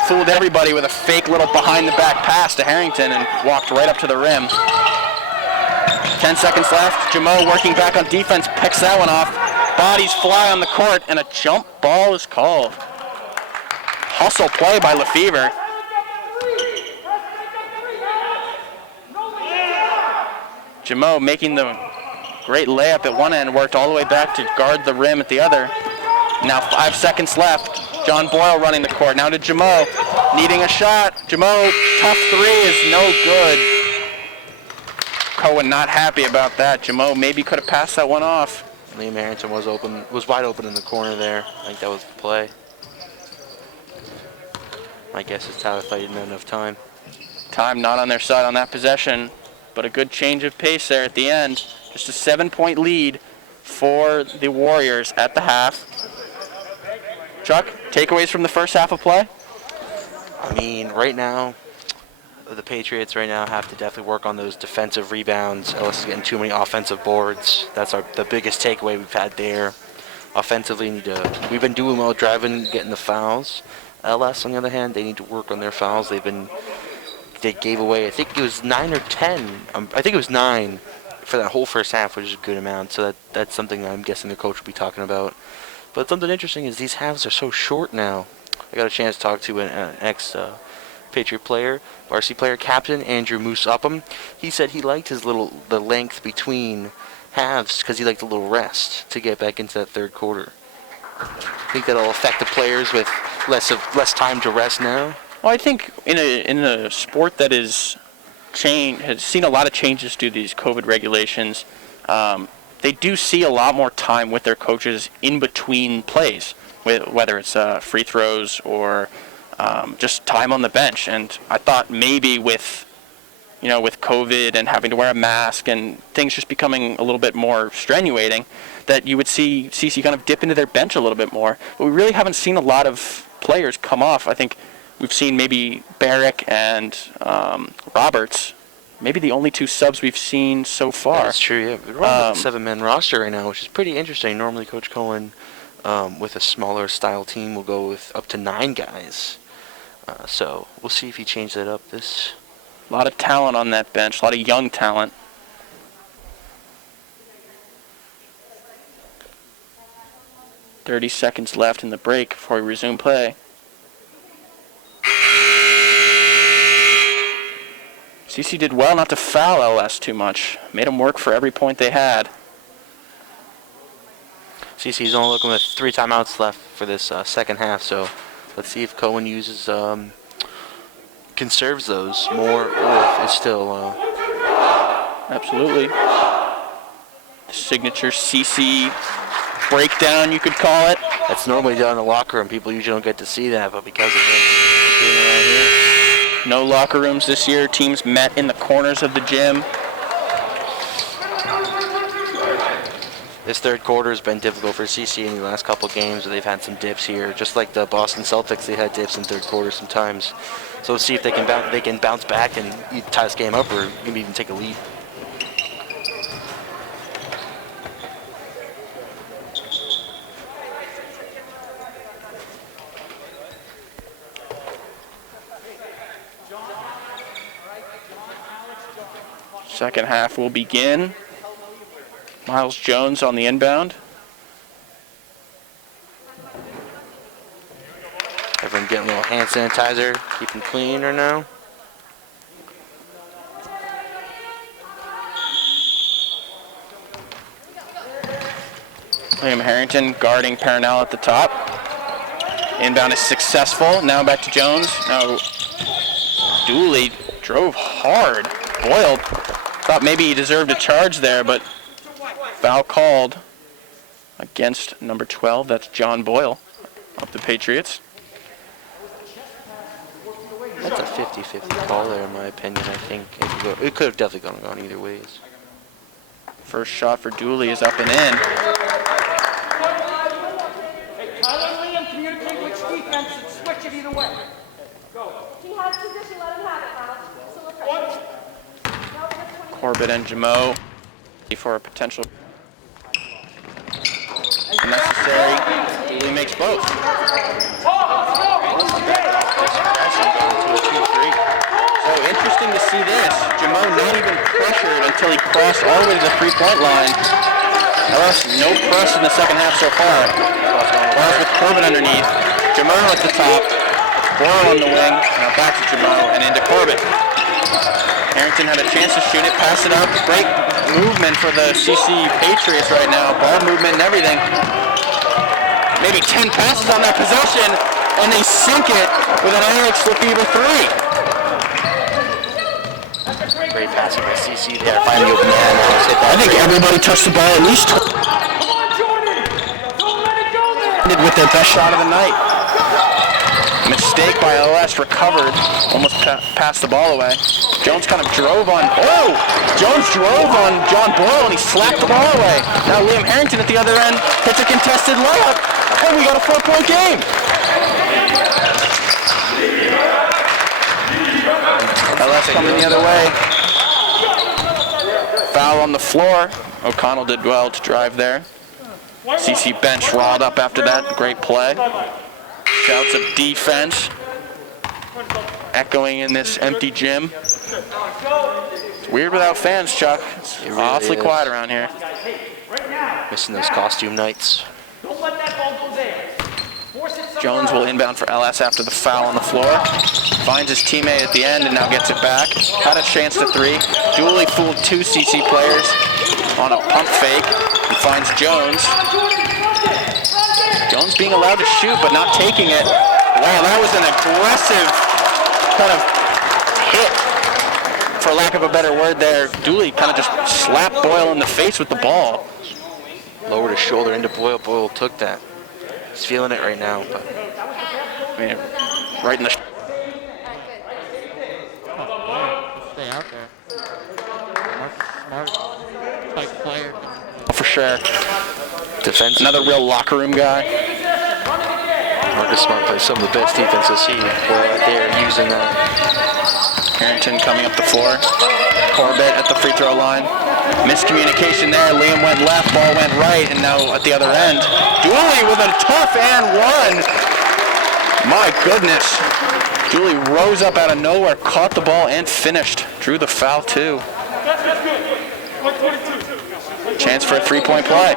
Fooled everybody with a fake little behind the back pass to Harrington and walked right up to the rim. 10 seconds left, Jamo working back on defense, picks that one off. Bodies fly on the court and a jump ball is called. Hustle play by Lefevre. Jamo making the great layup at one end, worked all the way back to guard the rim at the other. Now 5 seconds left. John Boyle running the court. Now to Jamo, needing a shot. Jamo, tough 3 is no good. Cohen not happy about that. Jamo maybe could have passed that one off. Liam Harrington was wide open in the corner there. I think that was the play. My guess is Tyler Fight didn't have enough time. Time not on their side on that possession, but a good change of pace there at the end. Just a 7-point lead for the Warriors at the half. Chuck, takeaways from the first half of play? I mean, right now, the Patriots right now have to definitely work on those defensive rebounds. LS is getting too many offensive boards. That's the biggest takeaway we've had there. Offensively, we've been doing well driving, getting the fouls. LS, on the other hand, they need to work on their fouls. They gave away, I think it was 9 or 10. I think it was 9 for that whole first half, which is a good amount. So that's something I'm guessing the coach will be talking about. But something interesting is these halves are so short now. I got a chance to talk to an Patriot player, varsity player, captain Andrew Moose Upham. He said he liked the length between halves because he liked a little rest to get back into that third quarter. Think that'll affect the players with less time to rest now? Well, I think in a sport that has seen a lot of changes due to these COVID regulations, they do see a lot more time with their coaches in between plays, whether it's free throws or just time on the bench. And I thought maybe with COVID and having to wear a mask and things just becoming a little bit more strenuating, that you would see CC kind of dip into their bench a little bit more. But we really haven't seen a lot of players come off. I think we've seen maybe Barrick and Roberts, maybe the only 2 subs we've seen so far. That's true, yeah. We're on the 7-man roster right now, which is pretty interesting. Normally Coach Cohen, with a smaller style team, will go with up to 9 guys. So we'll see if he changes that up this. A lot of talent on that bench, a lot of young talent. $30 left in the break before we resume play. CC did well not to foul LS too much. Made them work for every point they had. CC's only looking with 3 timeouts left for this second half, so let's see if Cohen conserves those more, or if it's still... Absolutely. Signature CC breakdown, you could call it. That's normally done in the locker room. People usually don't get to see that, but because of it, being around here. No locker rooms this year. Teams met in the corners of the gym. This third quarter has been difficult for CC in the last couple games. They've had some dips here, just like the Boston Celtics. They had dips in third quarter sometimes. So let's see if they can bounce back and tie this game up, or maybe even take a lead. Second half will begin. Miles Jones on the inbound. Everyone getting a little hand sanitizer, keep them clean right now. William Harrington guarding Paranel at the top. Inbound is successful. Now back to Jones. Now Dooley drove hard. Boyle thought maybe he deserved a charge there, but foul called against number 12. That's John Boyle of the Patriots. That's a 50-50 call there, in my opinion. I think it could have definitely gone either ways. First shot for Dooley is up and in. Hey, Tyler and Liam, communicate which defense and switch it either way. Go. He has position, let him have it, Miles. So look right. Corbett and Jamo for a potential necessary. Dooley makes both. So interesting to see this. Jamo not even pressured until he crossed all the way to the 3-point line. LS no press in the second half so far. Miles with Corbett underneath. Jamo at the top. Boyle on the wing. Now back to Jamo and into Corbett. Harrington had a chance to shoot it, pass it up. Great movement for the CC Patriots right now. Ball movement and everything. Maybe 10 passes on that possession, and they sink it with an Alex Lefebvre 3. Great passing by CC there. Finally open the hand. I think everybody touched the ball at least Come on, Jordan! Don't let it go there! with their best shot of the night. Mistake by LS, recovered, almost passed the ball away. Jones kind of drove on, Jones drove on John Boyle and he slapped the ball away. Now Liam Harrington at the other end hits a contested layup, and we got a 4-point game. LS coming the other way. Foul on the floor. O'Connell did well to drive there. CC bench riled up after that, great play. Shouts of defense echoing in this empty gym. It's weird without fans, Chuck. It's It really awfully is. quiet around here. Missing those costume nights. Don't let that ball go there. Force it Jones will inbound for LS after the foul on the floor. Finds his teammate at the end and now gets it back. Had a chance to three. Dooley fooled 2 CC players on a pump fake. He finds Jones. Jones being allowed to shoot but not taking it. Wow, that was an aggressive kind of hit, for lack of a better word there. Dooley kind of just slapped Boyle in the face with the ball. Lowered his shoulder into Boyle. Boyle took that. He's feeling it right now. But I mean, right in the... Stay out there. Smart type player. For sure. defense. Another real locker room guy. Marcus Smart plays some of the best defense you'll see. Where they're using Harrington coming up the floor. Corbett at the free throw line. Miscommunication there. Liam went left, ball went right, and now at the other end. Dooley with a tough and one. My goodness. Dooley rose up out of nowhere, caught the ball, and finished. Drew the foul, too. Chance for a three-point play.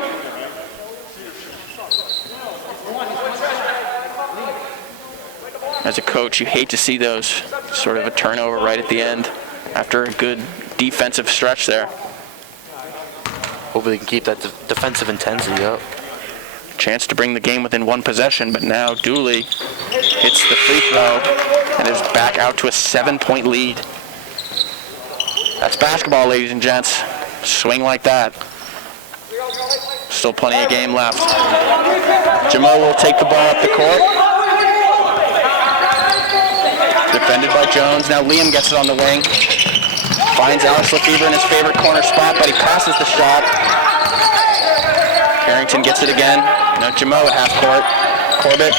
As a coach, you hate to see those, sort of a turnover right at the end after a good defensive stretch there. Hopefully they can keep that defensive intensity up. Chance to bring the game within one possession, but now Dooley hits the free throw and is back out to a 7-point lead. That's basketball, ladies and gents. Swing like that. Still plenty of game left. Jamal will take the ball up the court. Defended by Jones. Now Liam gets it on the wing. Finds Alex Lefevre in his favorite corner spot, but he passes the shot. Harrington gets it again. Now Jamo at half court. Corbett.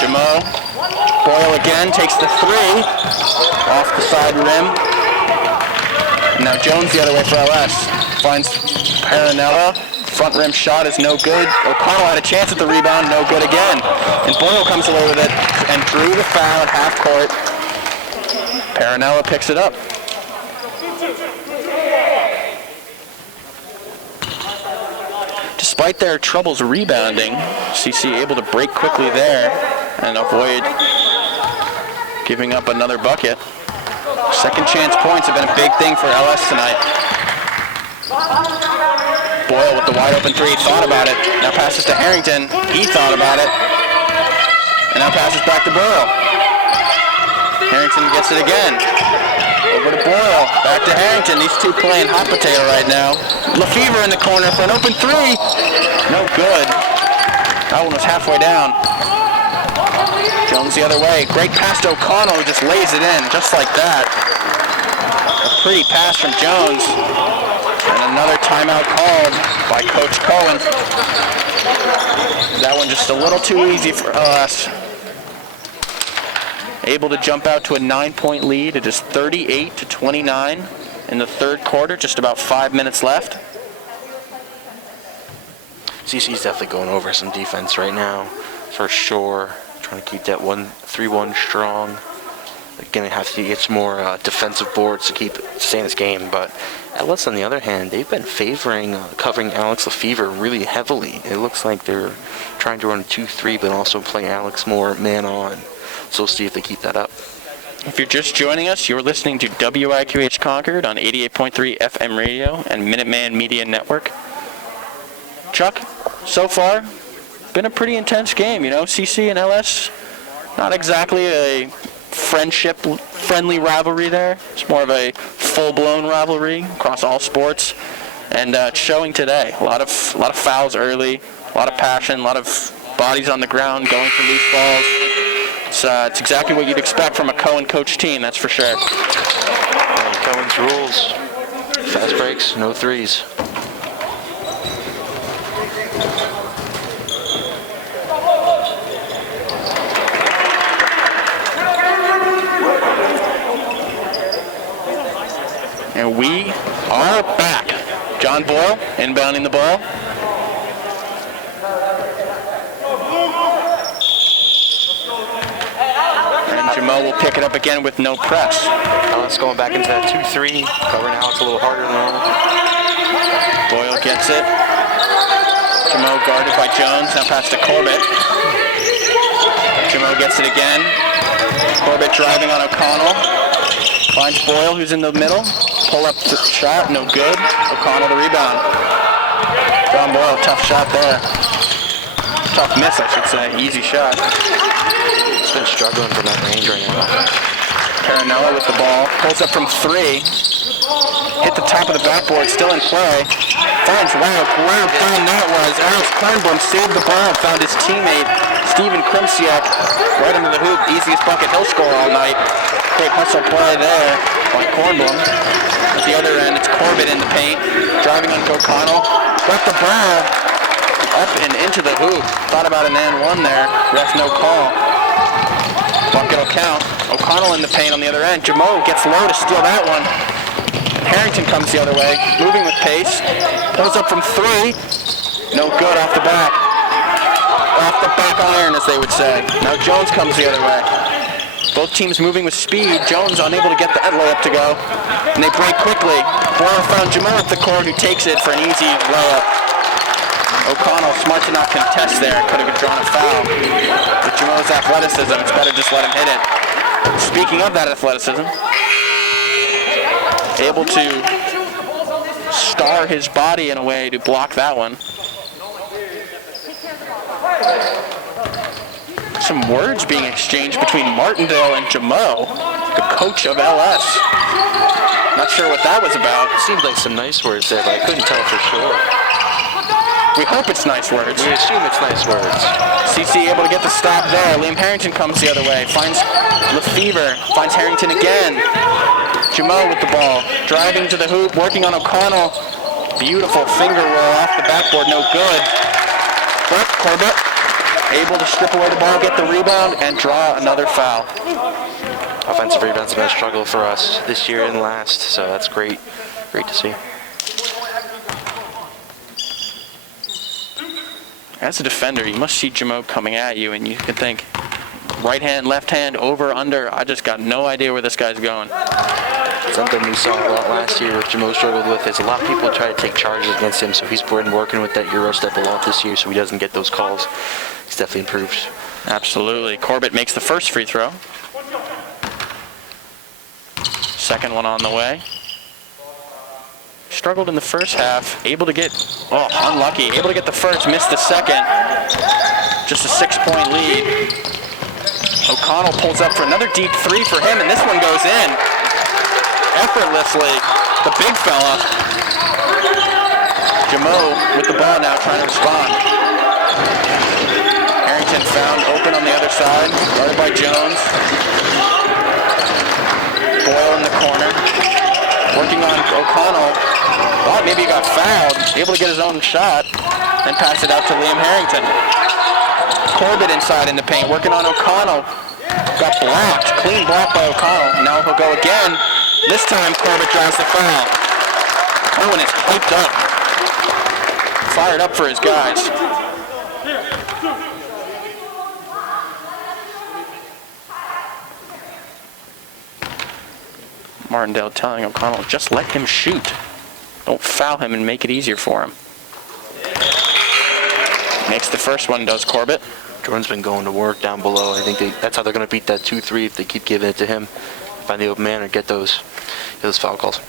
Jamo. Boyle again. Takes the three. Off the side rim. And now Jones the other way for LS. Finds Paranella. Front rim shot is no good. O'Connell had a chance at the rebound. No good again. And Boyle comes away with it and drew the foul at half court. Paranella picks it up. Despite their troubles rebounding, CC able to break quickly there and avoid giving up another bucket. Second chance points have been a big thing for LS tonight. Boyle with the wide open three, thought about it. Now passes to Harrington. He thought about it. And now passes back to Boyle. Harrington gets it again. Over to Boyle. Back to Harrington. These two playing hot potato right now. Lefevre in the corner for an open three. No good. That one was halfway down. Jones the other way. Great pass to O'Connell, who just lays it in just like that. A pretty pass from Jones. And another timeout called by Coach Cohen. That one just a little too easy for us. Able to jump out to a 9-point lead. It is 38-29 in the third quarter. Just about 5 minutes left. CC's definitely going over some defense right now, for sure. Trying to keep that 3-1 strong. Gonna have to get some more defensive boards to stay in this game. But LS, on the other hand, they've been favoring covering Alex Lefevre really heavily. It looks like they're trying to run 2-3, but also play Alex more man-on. So we'll see if they keep that up. If you're just joining us, you're listening to WIQH Concord on 88.3 FM radio and Minuteman Media Network. Chuck, so far, been a pretty intense game. You know, CC and LS, not exactly a friendly rivalry there. It's more of a full-blown rivalry across all sports, and it's showing today. A lot of fouls early, a lot of passion, a lot of bodies on the ground going for loose balls. It's exactly what you'd expect from a Cohen coach team, that's for sure. And Cohen's rules: fast breaks, no threes. And we are back. John Boyle inbounding the ball. And Jamal will pick it up again with no press. Alex going back into that 2-3, covering Alex a little harder than normal. Boyle gets it. Jamal guarded by Jones. Now pass to Corbett. gets it again. Corbett driving on O'Connell. Finds Boyle, who's in the middle. Pull up the shot, no good. O'Connell the rebound. John Boyle, tough shot there. Tough miss, I should say. Easy shot. He's been struggling from that range right now. Paranella with the ball. Pulls up from 3. Hit the top of the backboard, still in play. Finds, wow, great find that was. Alex Kornblum saved the ball, found his teammate, Steven Krimsiak, right into the hoop. Easiest bucket he'll score all night. Great hustle play there by Kornblum. At the other end, it's Corbett in the paint, driving on O'Connell. Got the ball up and into the hoop. Thought about an and one there. Ref no call. Bucket will count. O'Connell in the paint on the other end. Jamo gets low to steal that one. Harrington comes the other way, moving with pace. Pulls up from 3. No good off the back. Off the back iron, as they would say. Now Jones comes the other way. Both teams moving with speed. Jones unable to get the layup to go. And they break quickly. Boyle found Jamo at the court, who takes it for an easy layup. O'Connell smart to not contest there. Could have drawn a foul. With Jamo's athleticism, it's better just let him hit it. Speaking of that athleticism, able to star his body in a way to block that one. Some words being exchanged between Martindale and Jamo, the coach of LS. Not sure what that was about. Seemed like some nice words there, but I couldn't tell for sure. We hope it's nice words. We assume it's nice words. CC able to get the stop there. Liam Harrington comes the other way. Finds Lefevre. Finds Harrington again. Jamo with the ball. Driving to the hoop. Working on O'Connell. Beautiful finger roll off the backboard. No good. But Corbett able to strip away the ball, get the rebound, and draw another foul. Offensive rebounds have been a struggle for us this year and last, so that's great. Great to see. As a defender, you must see Jamo coming at you, and you can think, right hand, left hand, over, under. I just got no idea where this guy's going. Something we saw a lot last year, which Jamo struggled with, is a lot of people try to take charges against him, so he's been working with that Euro step a lot this year, so he doesn't get those calls. He's definitely improved. Absolutely. Corbett makes the first free throw. Second one on the way. Struggled in the first half, able to get, unlucky, able to get the first, missed the second. Just a 6-point lead. O'Connell pulls up for another deep 3 for him, and this one goes in. Effortlessly, the big fella. Jamo with the ball now, trying to respond. Harrington found open on the other side, guarded by Jones. Boyle in the corner. Working on O'Connell. Thought maybe he got fouled. Able to get his own shot. And pass it out to Liam Harrington. Corbett inside in the paint. Working on O'Connell. Got blocked. Clean block by O'Connell. Now he'll go again. This time Corbett draws the foul. Owen is hyped up. Fired up for his guys. Martindale telling O'Connell, just let him shoot. Don't foul him and make it easier for him. Makes the first one, does Corbett. Jordan's been going to work down below. I think that's how they're going to beat that 2-3 if they keep giving it to him. Find the open man or get those foul calls.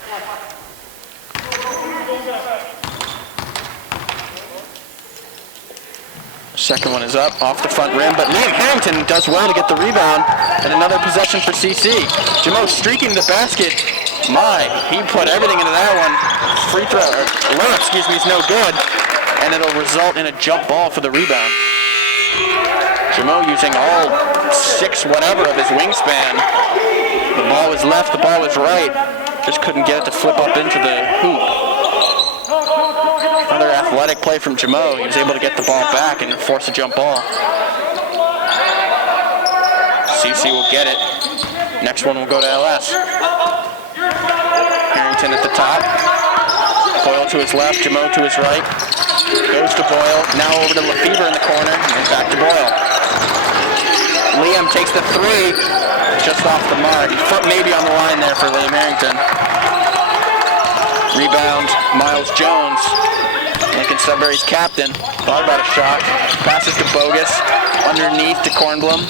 Second one is up, off the front rim, but Liam Harrington does well to get the rebound, and another possession for CC. Jamo streaking the basket. My, he put everything into that one. Free throw, layup, is no good, and it'll result in a jump ball for the rebound. Jamo using all 6 whatever of his wingspan. The ball was left, the ball was right. Just couldn't get it to flip up into the hoop. Another athletic play from Jamo. He was able to get the ball back and force a jump ball. CC will get it. Next one will go to LS. Harrington at the top. Boyle to his left, Jamo to his right. Goes to Boyle. Now over to Lefevre in the corner, and back to Boyle. Liam takes the 3, just off the mark. Foot maybe on the line there for Liam Harrington. Rebound, Miles Jones. Lincoln Sudbury's captain. Thought about a shot. Passes to Bogus. Underneath to Kornblum.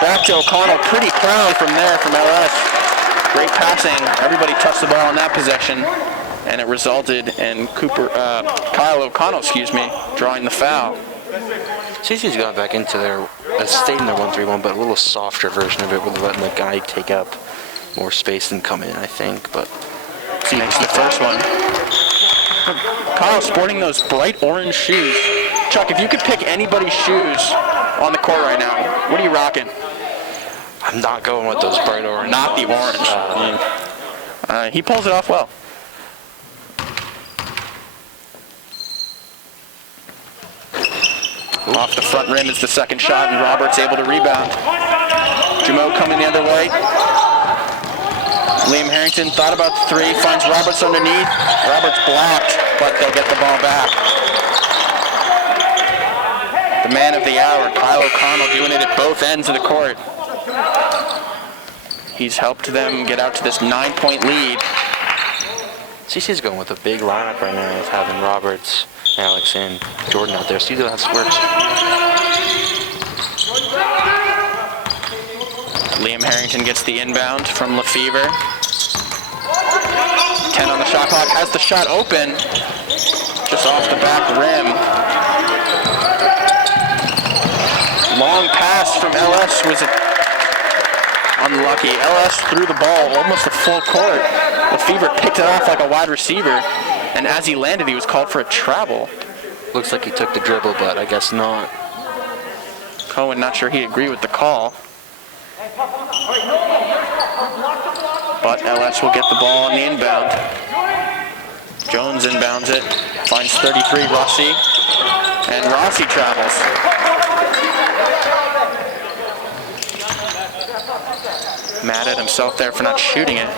Back to O'Connell. Pretty proud from there from LS. Great passing. Everybody touched the ball in that possession. And it resulted in Kyle O'Connell, drawing the foul. CC's gone back into their, stayed in their 1-3-1, but a little softer version of it, where they're letting the guy take up more space and come in, I think. But He makes the first one. Kyle sporting those bright orange shoes. Chuck, if you could pick anybody's shoes on the court right now, what are you rocking? I'm not going with those bright orange. Not the orange. He pulls it off well. Off the front rim is the second shot, and Roberts able to rebound. Jamo coming the other way. Liam Harrington thought about the three, finds Roberts underneath. Roberts blocked, but they'll get the ball back. The man of the hour, Kyle O'Connell, doing it at both ends of the court. He's helped them get out to this 9-point lead. CC's going with a big lineup right now with having Roberts, Alex, and Jordan out there. See how this works. Liam Harrington gets the inbound from Lefevre. 10 on the shot clock, has the shot open, just off the back rim. Long pass from LS was unlucky. LS threw the ball almost a full court. Lefevre picked it off like a wide receiver, and as he landed, he was called for a travel. Looks like he took the dribble, but I guess not. Cohen not sure he'd agree with the call. But LS will get the ball on the inbound. Jones inbounds it, finds 33, Rossi, and Rossi travels. Mad at himself there for not shooting it.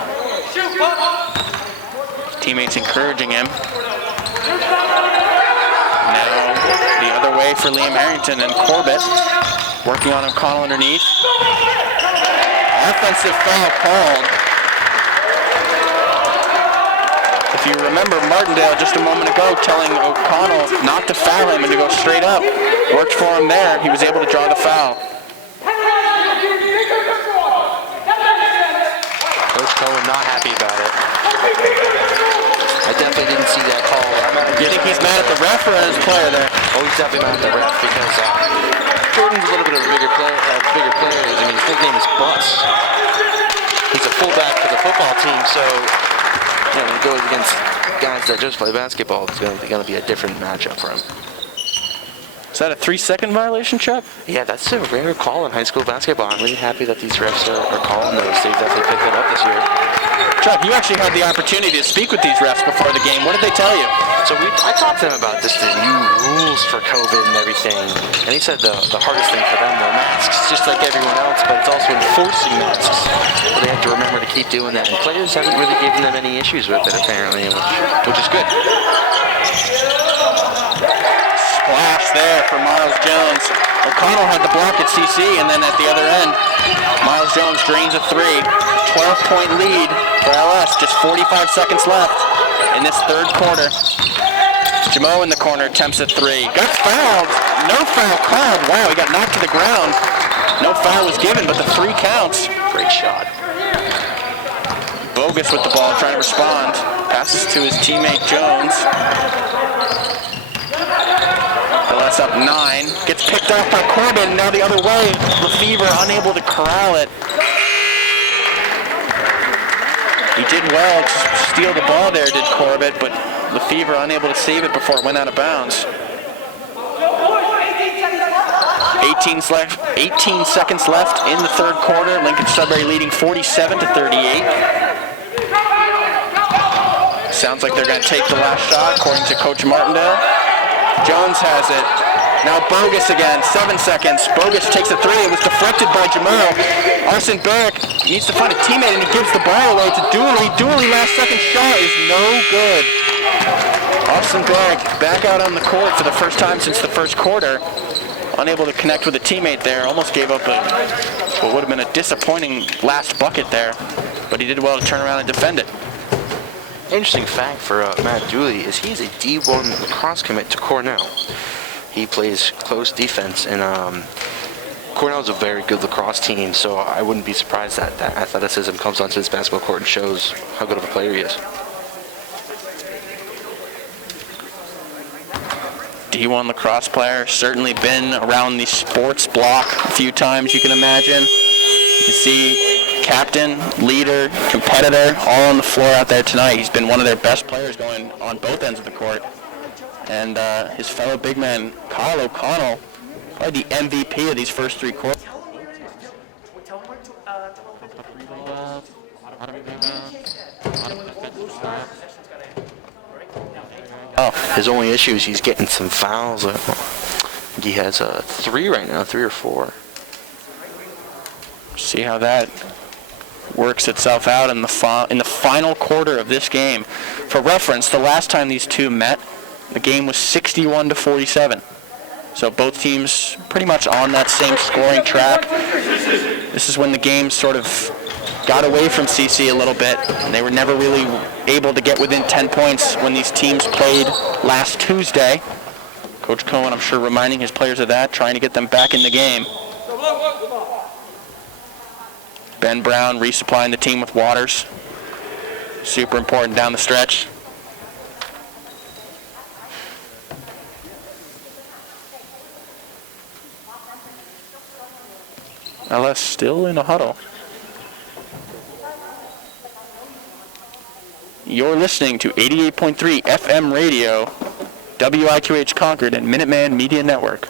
Teammates encouraging him. Now the other way for Liam Harrington, and Corbett working on O'Connell underneath. Offensive foul called. If you remember Martindale just a moment ago telling O'Connell not to foul him and to go straight up. Worked for him there. He was able to draw the foul. Coach Cohen not happy about it. I definitely didn't see that call. You think he's mad at the ref or at his player there? Oh, he's definitely mad at the ref because Jordan's a little bit of a bigger player. I mean, his nickname is Bus. He's a fullback for the football team, so when he goes against guys that just play basketball, it's going to be a different matchup for him. Is that a 3-second violation, Chuck? Yeah, that's a rare call in high school basketball. I'm really happy that these refs are calling those. They definitely picked it up this year. Chuck, you actually had the opportunity to speak with these refs before the game. What did they tell you? So I talked to them about the new rules for COVID and everything, and he said the hardest thing for them were masks, just like everyone else, but it's also enforcing masks. But they have to remember to keep doing that, and players haven't really given them any issues with it, apparently, which is good. Splash there for Miles Jones. O'Connell had the block at CC, and then at the other end, Miles Jones drains a three. 12-point lead for LS, just 45 seconds left in this third quarter. Jamo in the corner attempts a three. Got fouled. No foul called. Wow, he got knocked to the ground. No foul was given, but the three counts. Great shot. Bogus with the ball, trying to respond. Passes to his teammate Jones. LS up 9. Gets picked off by Corbin. Now the other way. Lefevre unable to corral it. He did well to steal the ball there, did Corbett, but Lefevre unable to save it before it went out of bounds. 18 seconds left in the third quarter. Lincoln Sudbury leading 47-38. Sounds like they're going to take the last shot, according to Coach Martindale. Jones has it. Now Bogus again, 7 seconds. Bogus takes a three. It was deflected by Jamal. Arson Barrick needs to find a teammate, and he gives the ball away to Dooley. Dooley, last second shot is no good. Arson Barrick back out on the court for the first time since the first quarter. Unable to connect with a teammate there. Almost gave up what would have been a disappointing last bucket there. But he did well to turn around and defend it. Interesting fact for Matt Dooley is he's a D1 lacrosse commit to Cornell. He plays close defense, and Cornell's a very good lacrosse team, so I wouldn't be surprised that that athleticism comes onto this basketball court and shows how good of a player he is. D1 lacrosse player, certainly been around the sports block a few times, you can imagine. You can see captain, leader, competitor, all on the floor out there tonight. He's been one of their best players going on both ends of the court. And his fellow big man, Kyle O'Connell, probably the MVP of these first three quarters. His only issue is he's getting some fouls. I think he has 3 right now, 3 or 4. See how that works itself out in the final quarter of this game. For reference, the last time these two met, the game was 61-47. So both teams pretty much on that same scoring track. This is when the game sort of got away from CC a little bit, and they were never really able to get within 10 points when these teams played last Tuesday. Coach Cohen, I'm sure, reminding his players of that, trying to get them back in the game. Ben Brown resupplying the team with waters. Super important down the stretch. LS still in a huddle. You're listening to 88.3 FM radio, WIQH Concord and Minuteman Media Network.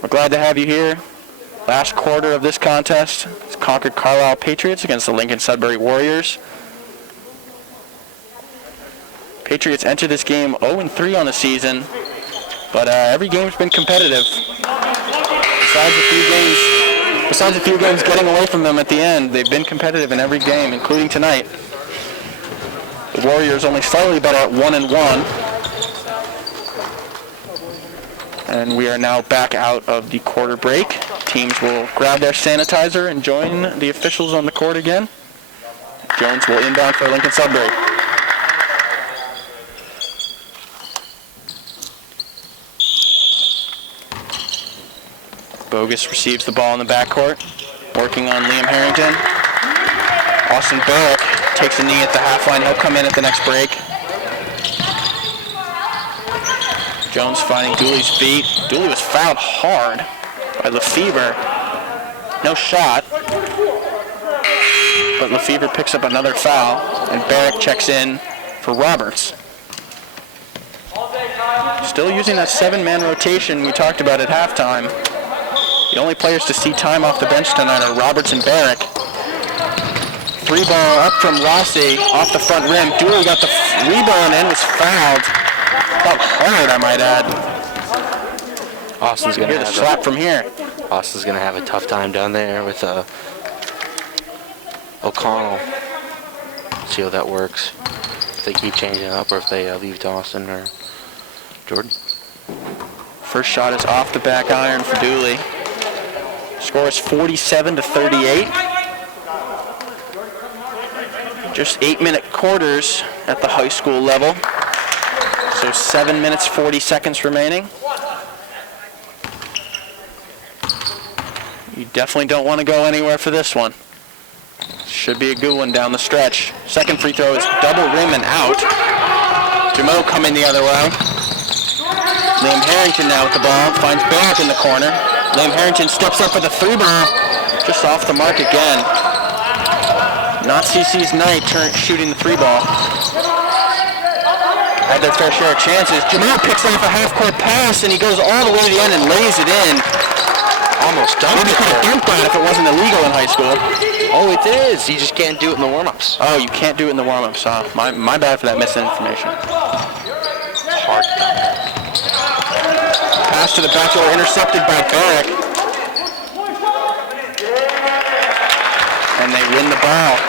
We're glad to have you here. Last quarter of this contest, it's Concord Carlisle Patriots against the Lincoln Sudbury Warriors. Patriots enter this game 0-3 on the season, but every game's been competitive. Besides a few games getting away from them at the end, they've been competitive in every game, including tonight. The Warriors only slightly better at 1-1. And we are now back out of the quarter break. Teams will grab their sanitizer and join the officials on the court again. Jones will inbound for Lincoln Sudbury. Bogus receives the ball in the backcourt, working on Liam Harrington. Austin Barrick takes a knee at the half line. He'll come in at the next break. Jones finding Dooley's feet. Dooley was fouled hard by Lefevre. No shot. But Lefevre picks up another foul, and Barrick checks in for Roberts. Still using that 7-man rotation we talked about at halftime. The only players to see time off the bench tonight are Roberts and Barrick. 3-ball up from Rossi, off the front rim. Dooley got the rebound and was fouled. About hard, I might add. Austin's gonna have a slap from here. Austin's gonna have a tough time down there with O'Connell. See how that works. If they keep changing it up, or if they leave to Austin or Jordan. First shot is off the back iron for Dooley. Score is 47-38. Just 8-minute quarters at the high school level. So 7 minutes, 40 seconds remaining. You definitely don't want to go anywhere for this one. Should be a good one down the stretch. Second free throw is double rim and out. Jamo coming the other way. Liam Harrington now with the ball. Finds Barrick in the corner. Liam Harrington steps up for the 3-ball. Just off the mark again. Not CC's night shooting the 3-ball. Had their fair share of chances. Jamal picks off a half-court pass, and he goes all the way to the end and lays it in. Almost done. Maybe could have dunked that if it wasn't illegal in high school. Oh, it is. You just can't do it in the warm-ups. Oh, you can't do it in the warm-ups, huh? My bad for that misinformation. Hard. Pass to the back door, intercepted by Barrick. And they win the ball.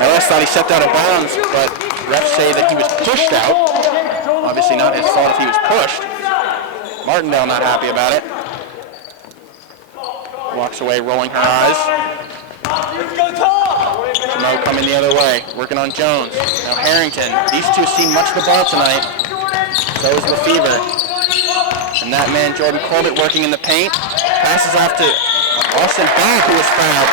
LS thought he stepped out of bounds, but refs say that he was pushed out. Obviously not his fault if he was pushed. Martindale not happy about it. Walks away rolling her eyes. Jameau coming the other way, working on Jones. Now Harrington. These two see much of the ball tonight. So is Lefevre. And that man, Jordan Corbett, working in the paint. Passes off to Austin Barrett, who was fouled.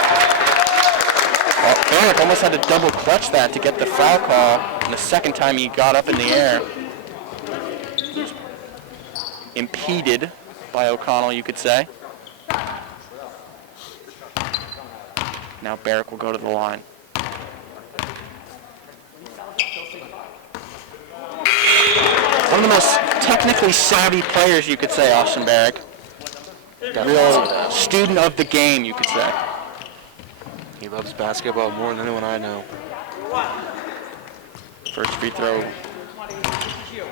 Well, Barrett almost had to double clutch that to get the foul call. And the second time he got up in the air. Impeded by O'Connell, you could say. Now Barrick will go to the line. One of the most technically savvy players, you could say, Austin Barrick. Real student of the game, you could say. He loves basketball more than anyone I know. First free throw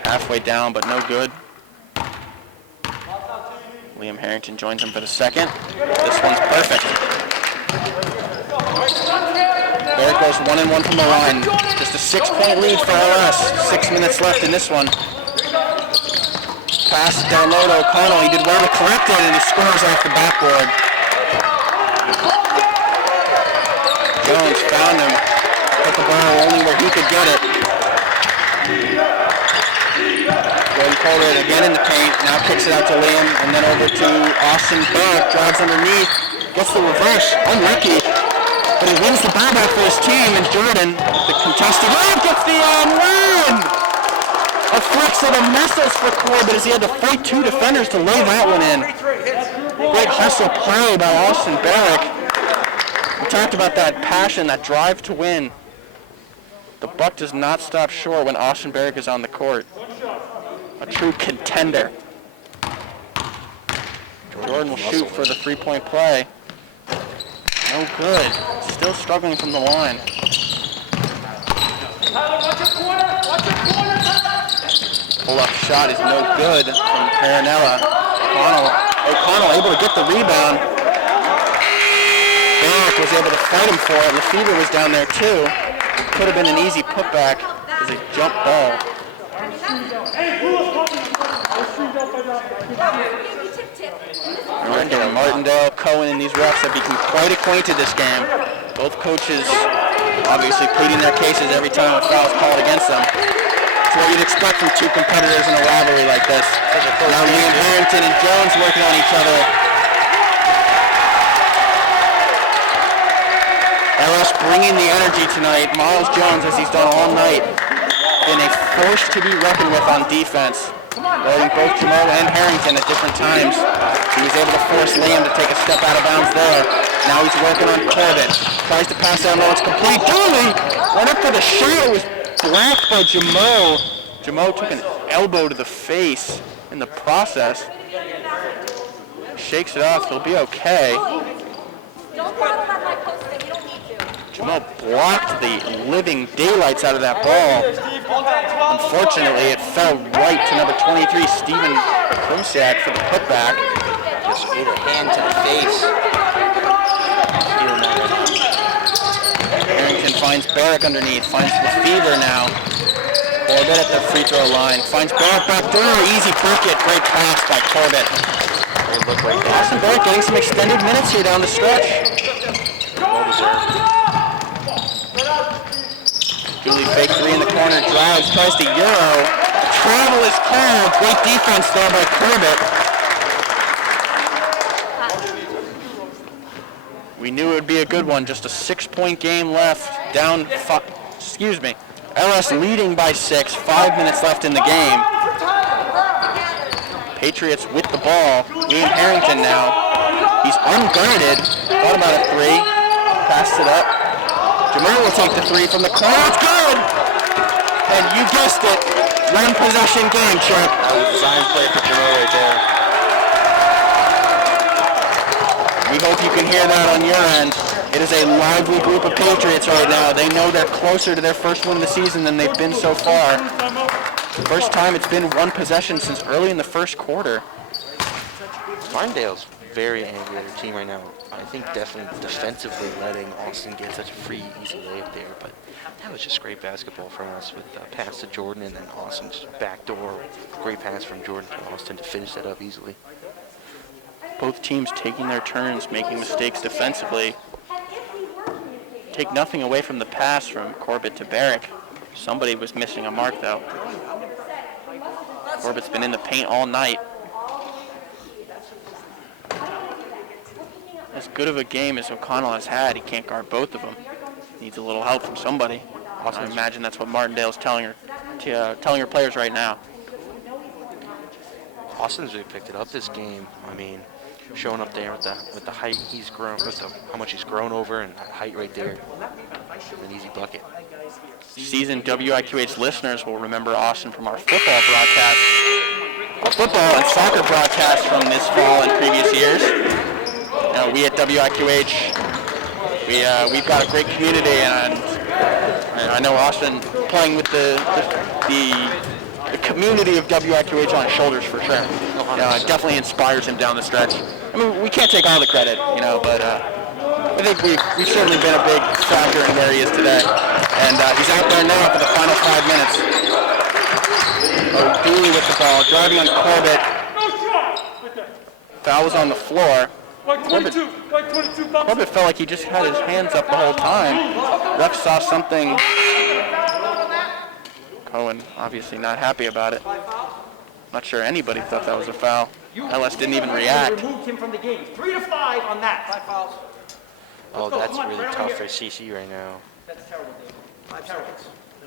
halfway down, but no good. Liam Harrington joins him for the second. This one's perfect. Barrett goes 1-1 from the line. Just a 6-point lead for LS. 6 minutes left in this one. Pass down low to O'Connell. He did well to correct it, and he scores off the backboard. Jones found him. Put the ball only where he could get it. Jordan Corbett again in the paint. Now kicks it out to Liam, and then over to Austin Barrett. Drives underneath. Gets the reverse. Unlucky. But he wins the ball back for his team, and Jordan, the contested, gets the win! A flex of the muscles for Corbett as he had to fight two defenders to lay that one in. Great hustle play by Austin Barrick. We talked about that passion, that drive to win. The buck does not stop short when Austin Barrick is on the court. A true contender. Jordan will shoot for the three-point play. No good. Still struggling from the line. Pull-up shot is no good from Perinella. O'Connell able to get the rebound. Barrick was able to fight him for it. Lefevre was down there too. Could have been an easy putback as a jump ball. Martindale, Cohen, and these refs have become quite acquainted this game. Both coaches obviously pleading their cases every time a foul is called against them. It's what you'd expect from two competitors in a rivalry like this. Now Liam Harrington and Jones working on each other. LS bringing the energy tonight. Miles Jones, as he's done all night, been a force to be reckoned with on defense. Loading both Jameau and Harrington at different times. He was able to force Liam to take a step out of bounds there. Now he's working on Corbett. Tries to pass down low. It's complete. Dooley went up for the shot. It was blocked by Jameau. Jameau took an elbow to the face in the process. Shakes it off. He'll be okay. Jameau blocked the living daylights out of that ball. Unfortunately, it fell right to number 23, Stephen Krumsiak, for the putback. Just gave a hand to the face. Harrington finds Barrick underneath, finds Lefevre now. Corbett at the free throw line, finds Barrick back door, easy bucket, great pass by Corbett. Austin Barrick getting some extended minutes here down the stretch. Well deserved. Dooley fake three in the corner, drives, tries to Euro. Travel is cleared. Great defense there by Corbett. We knew it would be a good one. Just a 6-point game left. Down, LS leading by 6. 5 minutes left in the game. Patriots with the ball. Liam Harrington now. He's unguarded. Thought about a three. Passed it up. Jameau will take the three from the corner. It's good! And you guessed it. One possession game, Chuck. That was a design play for Jameau right there. We hope you can hear that on your end. It is a lively group of Patriots right now. They know they're closer to their first win of the season than they've been so far. First time it's been one possession since early in the first quarter. Martindale's very angry at her team right now. I think definitely defensively letting Austin get such a free, easy layup there, but that was just great basketball from us with a pass to Jordan and then Austin just backdoor. Great pass from Jordan to Austin to finish that up easily. Both teams taking their turns, making mistakes defensively. take nothing away from the pass from Corbett to Barrick. Somebody was missing a mark, though. Corbett's been in the paint all night. As good of a game as O'Connell has had, he can't guard both of them. Needs a little help from somebody. I imagine that's what Martindale's telling her players right now. Austin's really picked it up this game. I mean, showing up there with the height he's grown, with how much he's grown over, and that height right there, an easy bucket. Seasoned WIQH listeners will remember Austin from our football broadcast, football and soccer broadcast from this fall and previous years. We at WIQH, we've got a great community, and I know Austin playing with the community of WIQH on his shoulders for sure. It definitely inspires him down the stretch. I mean, we can't take all the credit, but I think we've certainly been a big factor in where he is today. And he's out there now for the final 5 minutes. Dooley with the ball, driving on Corbett. Foul was on the floor. Corbett felt like he just had his hands up the whole time. Ref saw something. Cohen obviously not happy about it. Not sure anybody thought that was a foul. LS didn't even react. Removed him from the game. 3 to 5 on that. 5 fouls. Oh, that's really tough for CC right now. That's terrible, Dave. 5 terrible.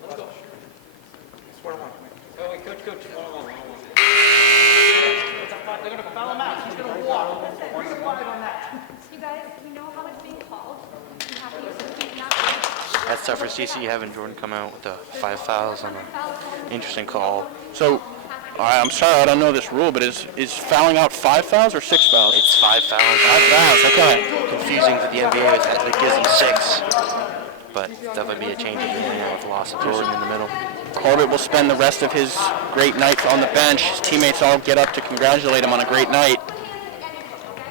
Let's go. It's 1-1. Oh, wait, coach. 1-1. They're going to foul him out. He's going to walk. 3 to 5 on that. You guys, we know how much being called. You have to use the feet, not That's tough for CC having Jordan come out with the 5 fouls on an interesting call. So, I'm sorry, I don't know this rule, but is fouling out 5 fouls or 6 fouls? It's 5 fouls. 5 fouls, okay. Confusing to the NBA with that gives him 6. But definitely be a change with the loss of Jordan in the middle. Corbett will spend the rest of his great night on the bench. His teammates all get up to congratulate him on a great night.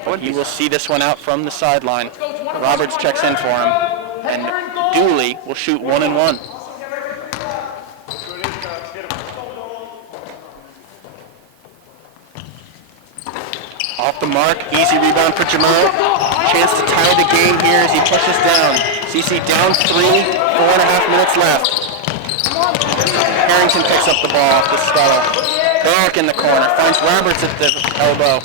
But he will see this one out from the sideline. Roberts checks in for him. And Dooley will shoot 1 and 1. Off the mark, easy rebound for Jamal. Chance to tie the game here as he pushes down. CC down 3, 4.5 minutes left. Harrington picks up the ball off the scuttle. Barrick in the corner, finds Roberts at the elbow.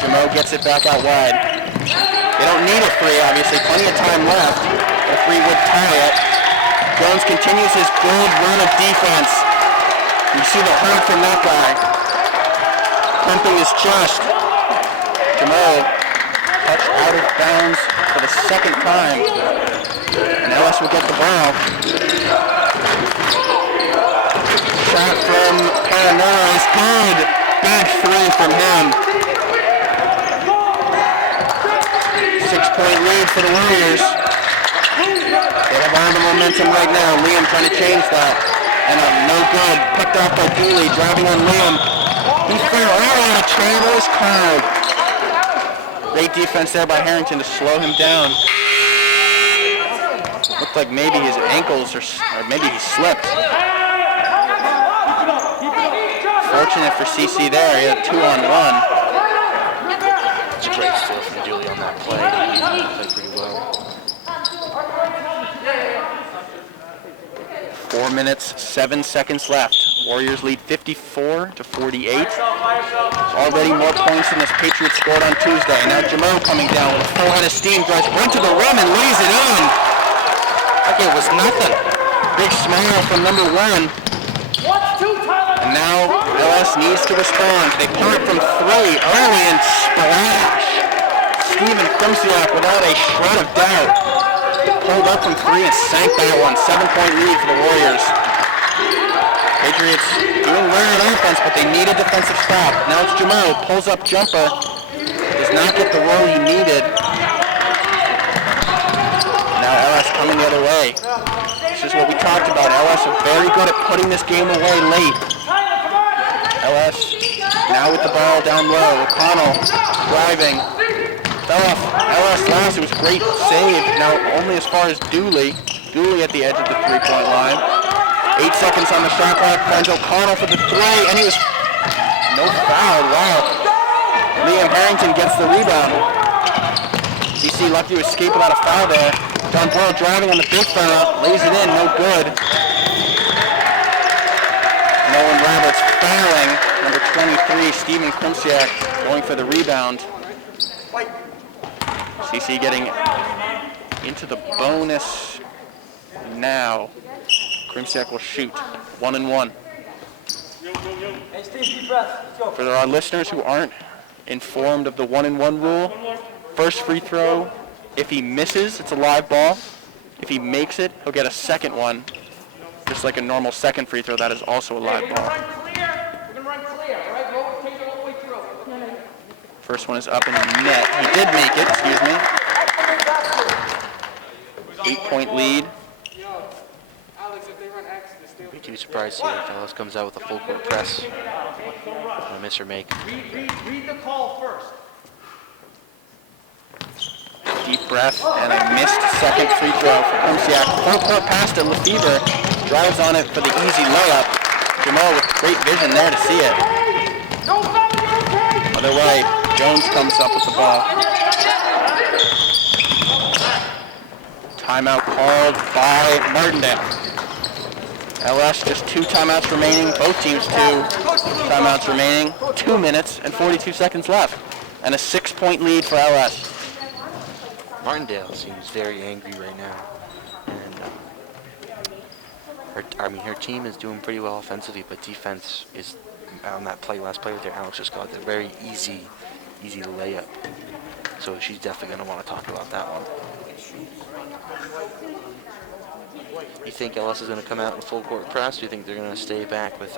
Jamal gets it back out wide. They don't need a 3, obviously, plenty of time left. A 3 would tie it. Jones continues his good run of defense. You see the hurt from that guy. Pumping his chest. Jamal touched out of bounds for the second time. And LS will get the ball. Shot from Paranora is good. Big 3 from him. 6-point lead for the Warriors. They have all the momentum right now. Liam trying to change that. And no good. Picked off by Dooley, driving on Liam. He fell all out of Travelers crowd. Great defense there by Harrington to slow him down. Looked like maybe his ankles or maybe he slipped. Fortunate for CC there. He had 2-on-1. It's a great steal from Dooley on that play. He played pretty well. 4 minutes, 7 seconds left. Warriors lead 54-48. Already more points than the Patriots scored on Tuesday. Now Jamal coming down with a full head of steam, drives right to the rim and lays it in. Like it was nothing. Big smile from number 1. And now LS needs to respond. They pull it from 3 early and splash. Steven Krumsiak without a shred of doubt. Pulled up from 3 and sank that one. 7-point lead for the Warriors. Patriots doing well on offense, but they need a defensive stop. Now it's Jamal, pulls up jumper. Does not get the roll he needed. Now LS coming the other way. This is what we talked about. LS are very good at putting this game away late. LS now with the ball down low. O'Connell driving. Fell off LS last. It was a great save. Now only as far as Dooley. Dooley at the edge of the 3-point line. 8 seconds on the shot clock. Finds O'Connell for the 3, and he was no foul. Wow. Liam Harrington gets the rebound. CC lucky to escape without a foul there. John Boyle driving on the big fella, lays it in, no good. Nolan Roberts fouling. Number 23, Steven Krimsiak, going for the rebound. CC getting into the bonus now. Krimsiak will shoot. 1-1. For our listeners who aren't informed of the 1-1 rule, first free throw, if he misses, it's a live ball. If he makes it, he'll get a second one. Just like a normal second free throw, that is also a live ball. First one is up in the net. He did make it, excuse me. 8-point lead. Be too surprised to see if Ellis comes out with a full court press. A miss or make. Read the call first. Deep breath and a missed second free throw for Krimsiak. Full court pass to Lefevre. Drives on it for the easy layup. Jamal with great vision there to see it. Other way, Jones comes up with the ball. Timeout called by Martindale. LS just 2 timeouts remaining. Both teams 2 timeouts remaining. 2 minutes and 42 seconds left. And a 6-point lead for LS. Martindale seems very angry right now. And her team is doing pretty well offensively, but defense is on that last play with their Alex just got a very easy layup. So she's definitely going to want to talk about that one. You think LS is going to come out in full court press? Do you think they're going to stay back with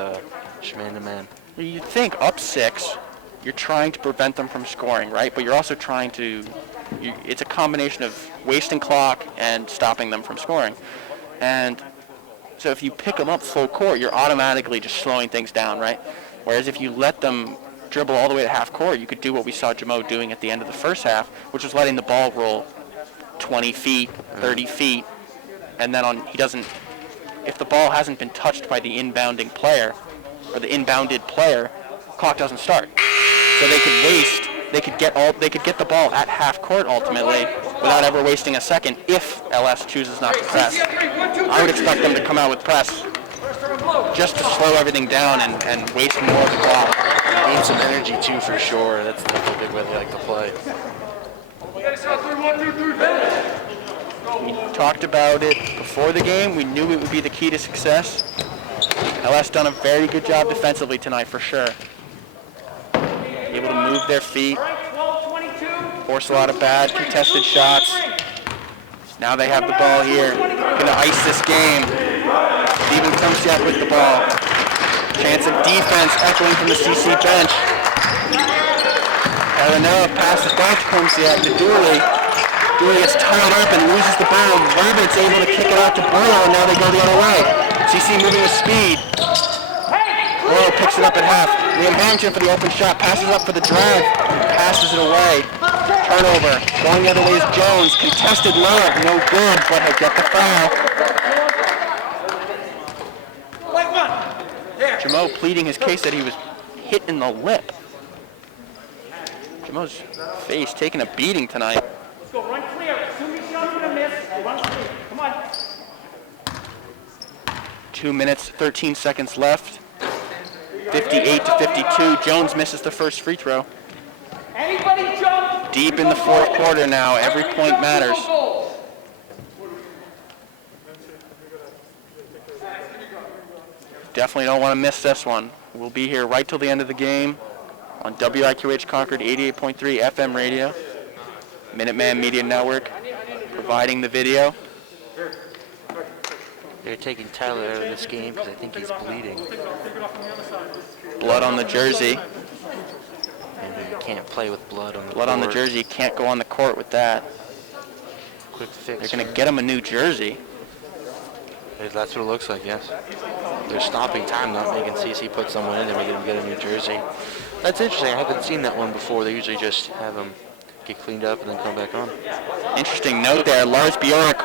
man-to-man? You think up 6, you're trying to prevent them from scoring, right? But you're also trying to, it's a combination of wasting clock and stopping them from scoring. And so if you pick them up full court, you're automatically just slowing things down, right? Whereas if you let them dribble all the way to half court, you could do what we saw Jamo doing at the end of the first half, which was letting the ball roll 20 feet, 30 feet, and then if the ball hasn't been touched by the inbounding player, or the inbounded player, clock doesn't start. So they could get the ball at half court ultimately without ever wasting a second if LS chooses not to press. I would expect them to come out with press just to slow everything down and waste more of the clock. Need some energy too for sure. That's definitely a good way they like to play. We talked about it before the game. We knew it would be the key to success. LS done a very good job defensively tonight for sure. Able to move their feet, force a lot of bad contested shots. Now they have the ball here. Gonna ice this game. Steven Krimsiak with the ball. Chance of defense echoing from the CC bench. Aranella passes back to Krimsiak to Dooley. Dooley gets tied up and loses the ball. Roberts able to kick it out to Boyle, and now they go the other way. CC moving with speed. Boyle picks it up at half. Liam Harrington for the open shot, passes up for the drive, passes it away. Turnover. Going the other way is Jones. Contested layup, no good, but he'll get the foul. Jamo pleading his case that he was hit in the lip. Jamo's face taking a beating tonight. Let's go, run clear. As soon as you shot's gonna miss, run clear. Come on. 2 minutes, 13 seconds left. 58-52. Jones misses the first free throw. Anybody jump? Deep in the fourth quarter now. Every point matters. Definitely don't want to miss this one. We'll be here right till the end of the game on WIQH Concord 88.3 FM radio. Minuteman Media Network providing the video. They're taking Tyler out of this game because I think he's bleeding. Blood on the jersey. And he can't play with blood on the Blood on the court. jersey. Can't go on the court with that. Quick fix. They're going to get him a new jersey. That's what it looks like, yes. They're stopping time, not making CC put someone in there, making him get a new jersey. That's interesting. I haven't seen that one before. They usually just have him get cleaned up and then come back on. Interesting note there. Lars Bjork,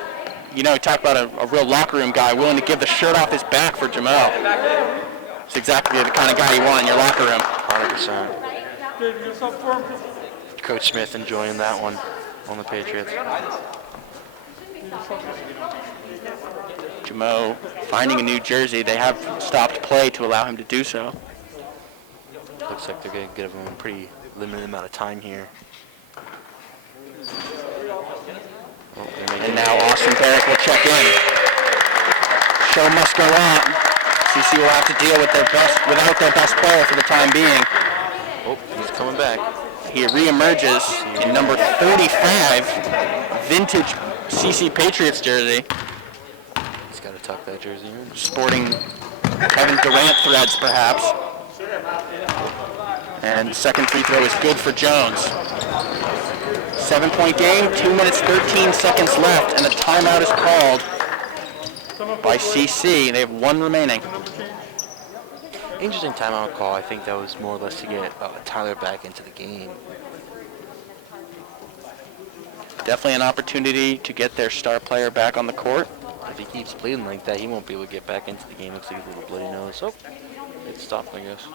you know, talk about a real locker room guy willing to give the shirt off his back for Jamal. It's exactly the kind of guy you want in your locker room. 100%. Coach Smith enjoying that one. on the Patriots. Jamo finding a new jersey. They have stopped play to allow him to do so. Looks like they're going to give him a pretty limited amount of time here. Oh, And now Austin Barrick will check in. Show must go on. CC will have to deal with without their best player for the time being. Oh, he's coming back. He reemerges in number 35, vintage CC Patriots jersey, He's got to tuck that jersey in. sporting Kevin Durant threads perhaps. And second free throw is good for Jones. 7-point game, 2 minutes 13 seconds left, and a timeout is called by CC. They have one remaining. Interesting timeout call. I think that was more or less to get Tyler back into the game. Definitely an opportunity to get their star player back on the court. If he keeps playing like that, he won't be able to get back into the game. Looks like a little bloody nose. Oh, it stopped, I guess.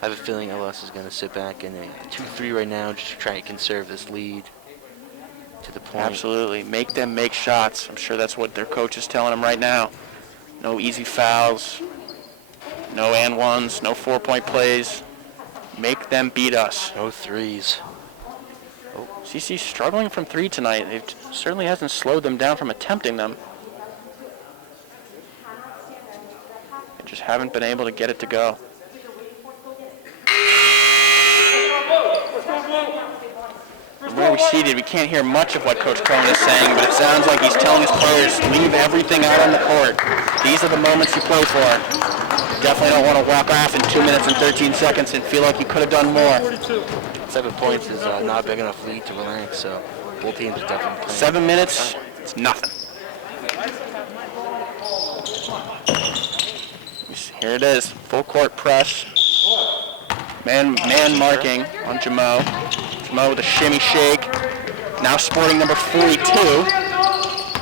I have a feeling LS is going to sit back in a 2-3 right now just to try and conserve this lead to the point. Absolutely. Make them make shots. I'm sure that's what their coach is telling them right now. No easy fouls, no and ones, no 4-point plays. Make them beat us. No threes. Oh, CC's struggling from three tonight. It certainly hasn't slowed them down from attempting them. They just haven't been able to get it to go. Where we seated, we can't hear much of what Coach Cohen is saying, but it sounds like he's telling his players, leave everything out on the court. These are the moments you play for. Definitely don't want to walk off in 2 minutes and 13 seconds and feel like you could have done more. 7 points is not a big enough lead to relax, so both teams are definitely playing. 7 minutes, it's nothing. Here it is, full court press. Man marking on Jamo. Jamo with a shimmy shake. Now sporting number 42.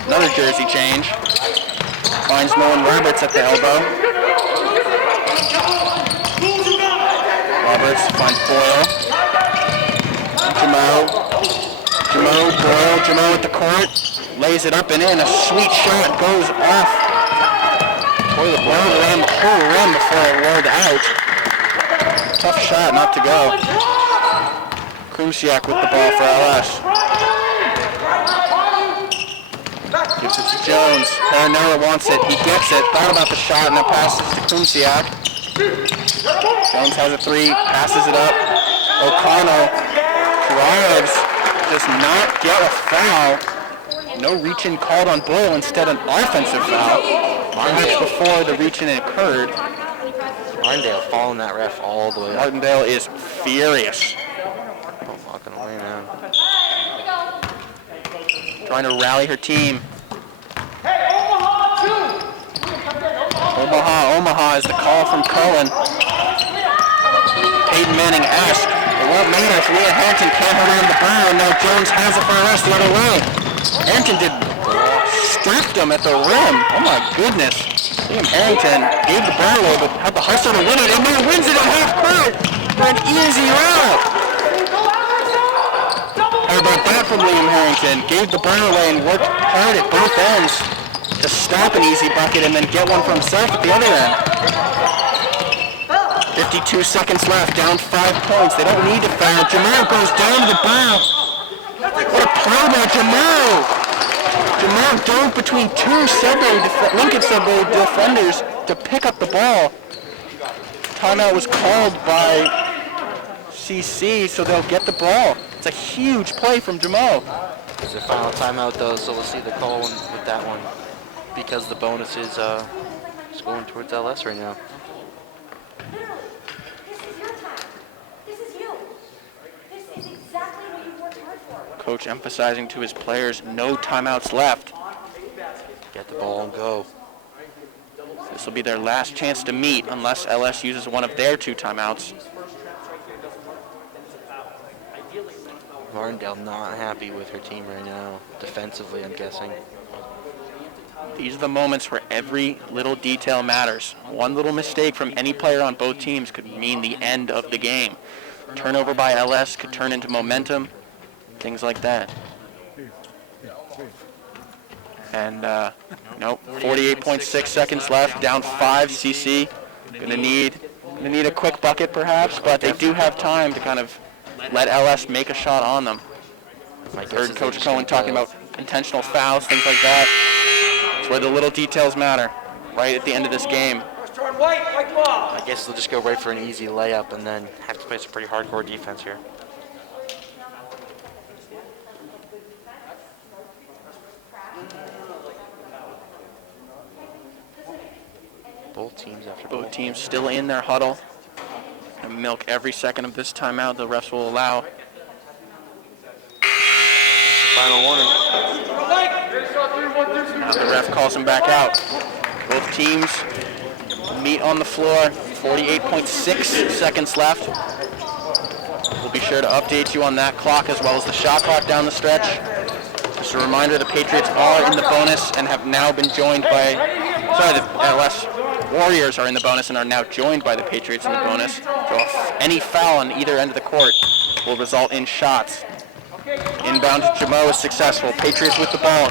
Another jersey change. Finds Nolan Roberts at the elbow. Roberts finds Boyle. Jamo at the court. Lays it up and in. A sweet shot goes off. Rolled around the whole rim before it rolled out. Tough shot not to go. Krumsiak with the ball for LS. Gives it to Jones. Paranella wants it. He gets it. Thought about the shot and it passes to Krumsiak. Jones has a three. Passes it up. O'Connell drives. Does not get a foul. No reach-in called on Boyle. Instead an offensive foul. Perhaps before the reach-in occurred. Martindale following that ref all the way up. Martindale is furious. Walking away now. Trying to rally her team. Omaha is the call from Cohen. Peyton Manning asked, it won't matter if Leah Hampton can't hold on the ball. Now Jones has it for the rest the other way. Hampton strapped him at the rim. Oh my goodness. Liam Harrington gave the ball away, but had the hustle to win it, and now wins it at half court for an easy rout. How about that from Liam Harrington? Gave the ball away and worked hard at both ends to stop an easy bucket and then get one for himself at the other end. 52 seconds left, down 5 points. They don't need to foul. Jamal goes down to the ball. What a play by Jamal! Jamal dove between two Lincoln Sudbury defenders to pick up the ball. Timeout was called by CC, so they'll get the ball. It's a huge play from Jamal. It's the final timeout though, so we'll see the call with that one because the bonus is going towards LS right now. This is your time. This is you. This is exactly what you worked hard for. Coach emphasizing to his players, no timeouts left. Get the ball and go. This will be their last chance to meet unless LS uses one of their 2 timeouts. Martindale not happy with her team right now, defensively I'm guessing. These are the moments where every little detail matters. One little mistake from any player on both teams could mean the end of the game. Turnover by LS could turn into momentum, things like that. And, nope, 48.6 seconds left, down 5, CC. Gonna need a quick bucket perhaps, but they do have time to kind of let LS make a shot on them. Heard Coach Cohen talking about intentional fouls, things like that. It's where the little details matter, right at the end of this game. I guess they'll just go right for an easy layup and then have to play some pretty hardcore defense here. Both teams still in their huddle. And milk every second of this timeout the refs will allow. Final warning. Now the ref calls him back out. Both teams meet on the floor. 48.6 seconds left. We'll be sure to update you on that clock as well as the shot clock down the stretch. Just a reminder, the Patriots are in the bonus and have now been joined by, the LS Warriors are in the bonus and are now joined by the Patriots in the bonus. So any foul on either end of the court will result in shots. Inbound to Jamo is successful. Patriots with the ball.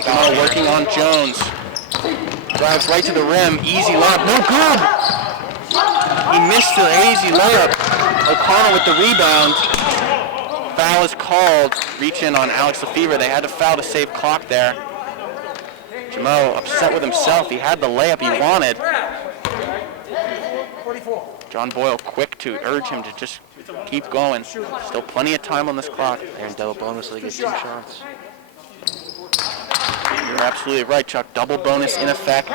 Jamo working on Jones. Drives right to the rim. Easy layup. No good! He missed the easy layup. O'Connell with the rebound. Foul is called. Reach in on Alex Lefevre. They had to foul to save clock there. Jamo upset with himself. He had the layup he wanted. John Boyle quick to urge him to just keep going. Still plenty of time on this clock. They're in double bonus, so they get 2 shots. You're absolutely right, Chuck. Double bonus in effect.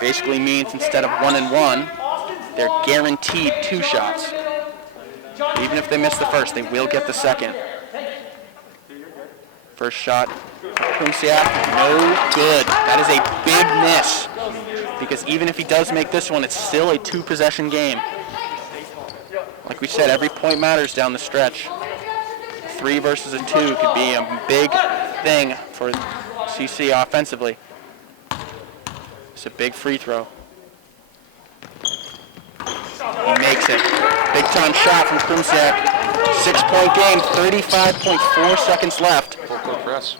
Basically means instead of 1 and 1, they're guaranteed 2 shots. Even if they miss the first, they will get the second. First shot, Kunsiak, no good. That is a big miss. Because even if he does make this one, it's still a 2-possession game. Like we said, every point matters down the stretch. 3 versus a 2 could be a big thing for CC offensively. It's a big free throw. He makes it. Big time shot from Krumsiak. 6-point game, 35.4 seconds left. Full court press.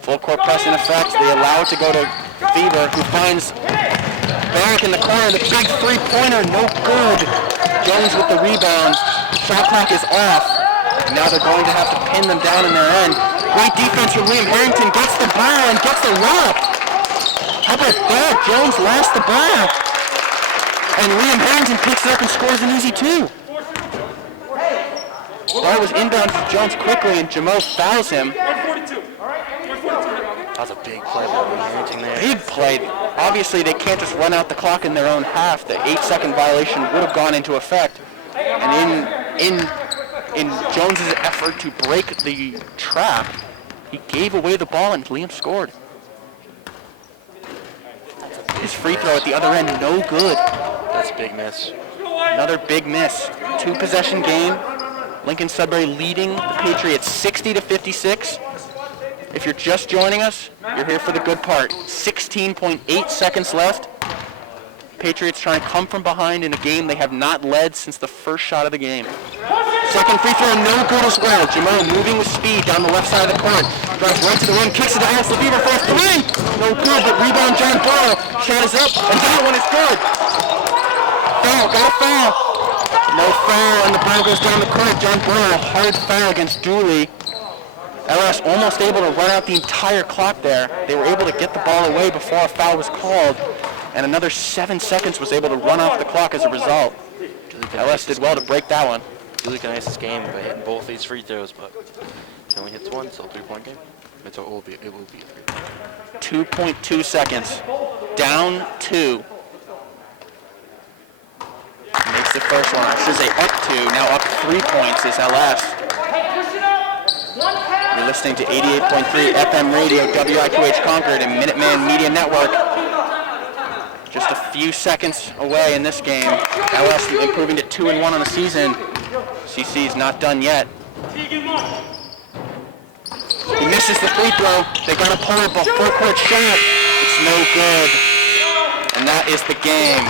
Full court press in effect. They allow it to go to Fever, who finds Barrick in the corner. The big 3-pointer, no good. Jones with the rebound. Shot clock is off. Now they're going to have to pin them down in their end. Great defense from Liam Harrington. Gets the ball and gets the layup. How about that? Jones lost the ball. And Liam Harrington picks it up and scores an easy 2. Ball was inbound to Jones quickly, and Jamo fouls him. That was a big play by Liam Harrington there. Big play. Obviously, they can't just run out the clock in their own half. The 8-second violation would have gone into effect. And in Jones's effort to break the trap, he gave away the ball and Liam scored. His free throw at the other end, no good. That's a big miss. Another big miss. 2-possession game. Lincoln Sudbury leading the Patriots 60-56. If you're just joining us, you're here for the good part. 16.8 seconds left. Patriots trying to come from behind in a game they have not led since the first shot of the game. Second free throw, no good as well. Jamo moving with speed down the left side of the court. Drives right to the rim, kicks it to Alex Lefevre for a 3. No good, but rebound John Boyle. Shot is up, and that one is good. Foul, got a foul. No foul, and the ball goes down the court. John Boyle, a hard foul against Dooley. LS almost able to run out the entire clock there. They were able to get the ball away before a foul was called, and another 7 seconds was able to run off the clock as a result. LS did well to break that one. Dooley can ice this game by hitting both these free throws, but he only hits one, so a 3-point game. It will be a 3. 2.2 seconds. Down 2. Makes the first one. I should say up 2. Now up 3 points is LS. You're listening to 88.3 FM radio, WIQH Concord, and Minuteman Media Network. Just a few seconds away in this game. LS improving to 2-1 on the season. CC is not done yet. He misses the free throw. They got to pull up a full-court shot. It's no good. And that is the game.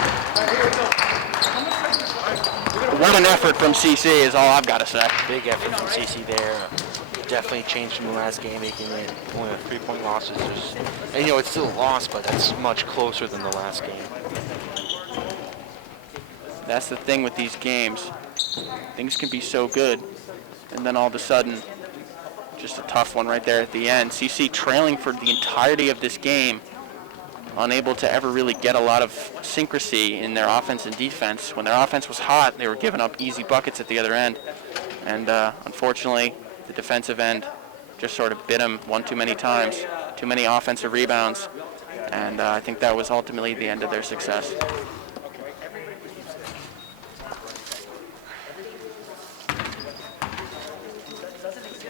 What an effort from CC is all I've got to say. Big effort from CC there. Definitely changed from the last game, making it only a 3-point loss. And you know, it's still a loss, but that's much closer than the last game. That's the thing with these games. Things can be so good, and then all of a sudden, just a tough one right there at the end. CC trailing for the entirety of this game, unable to ever really get a lot of synchrony in their offense and defense. When their offense was hot, they were giving up easy buckets at the other end. And unfortunately, the defensive end just sort of bit them one too many times, too many offensive rebounds. And I think that was ultimately the end of their success.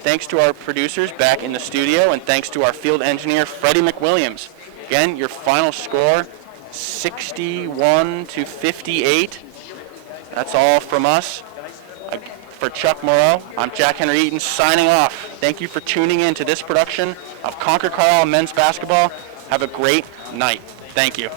Thanks to our producers back in the studio, and thanks to our field engineer, Freddie McWilliams. Again, your final score, 61-58. That's all from us. For Chuck Moreau, I'm Jack Henry Eaton signing off. Thank you for tuning in to this production of Concord Carlisle Men's Basketball. Have a great night. Thank you.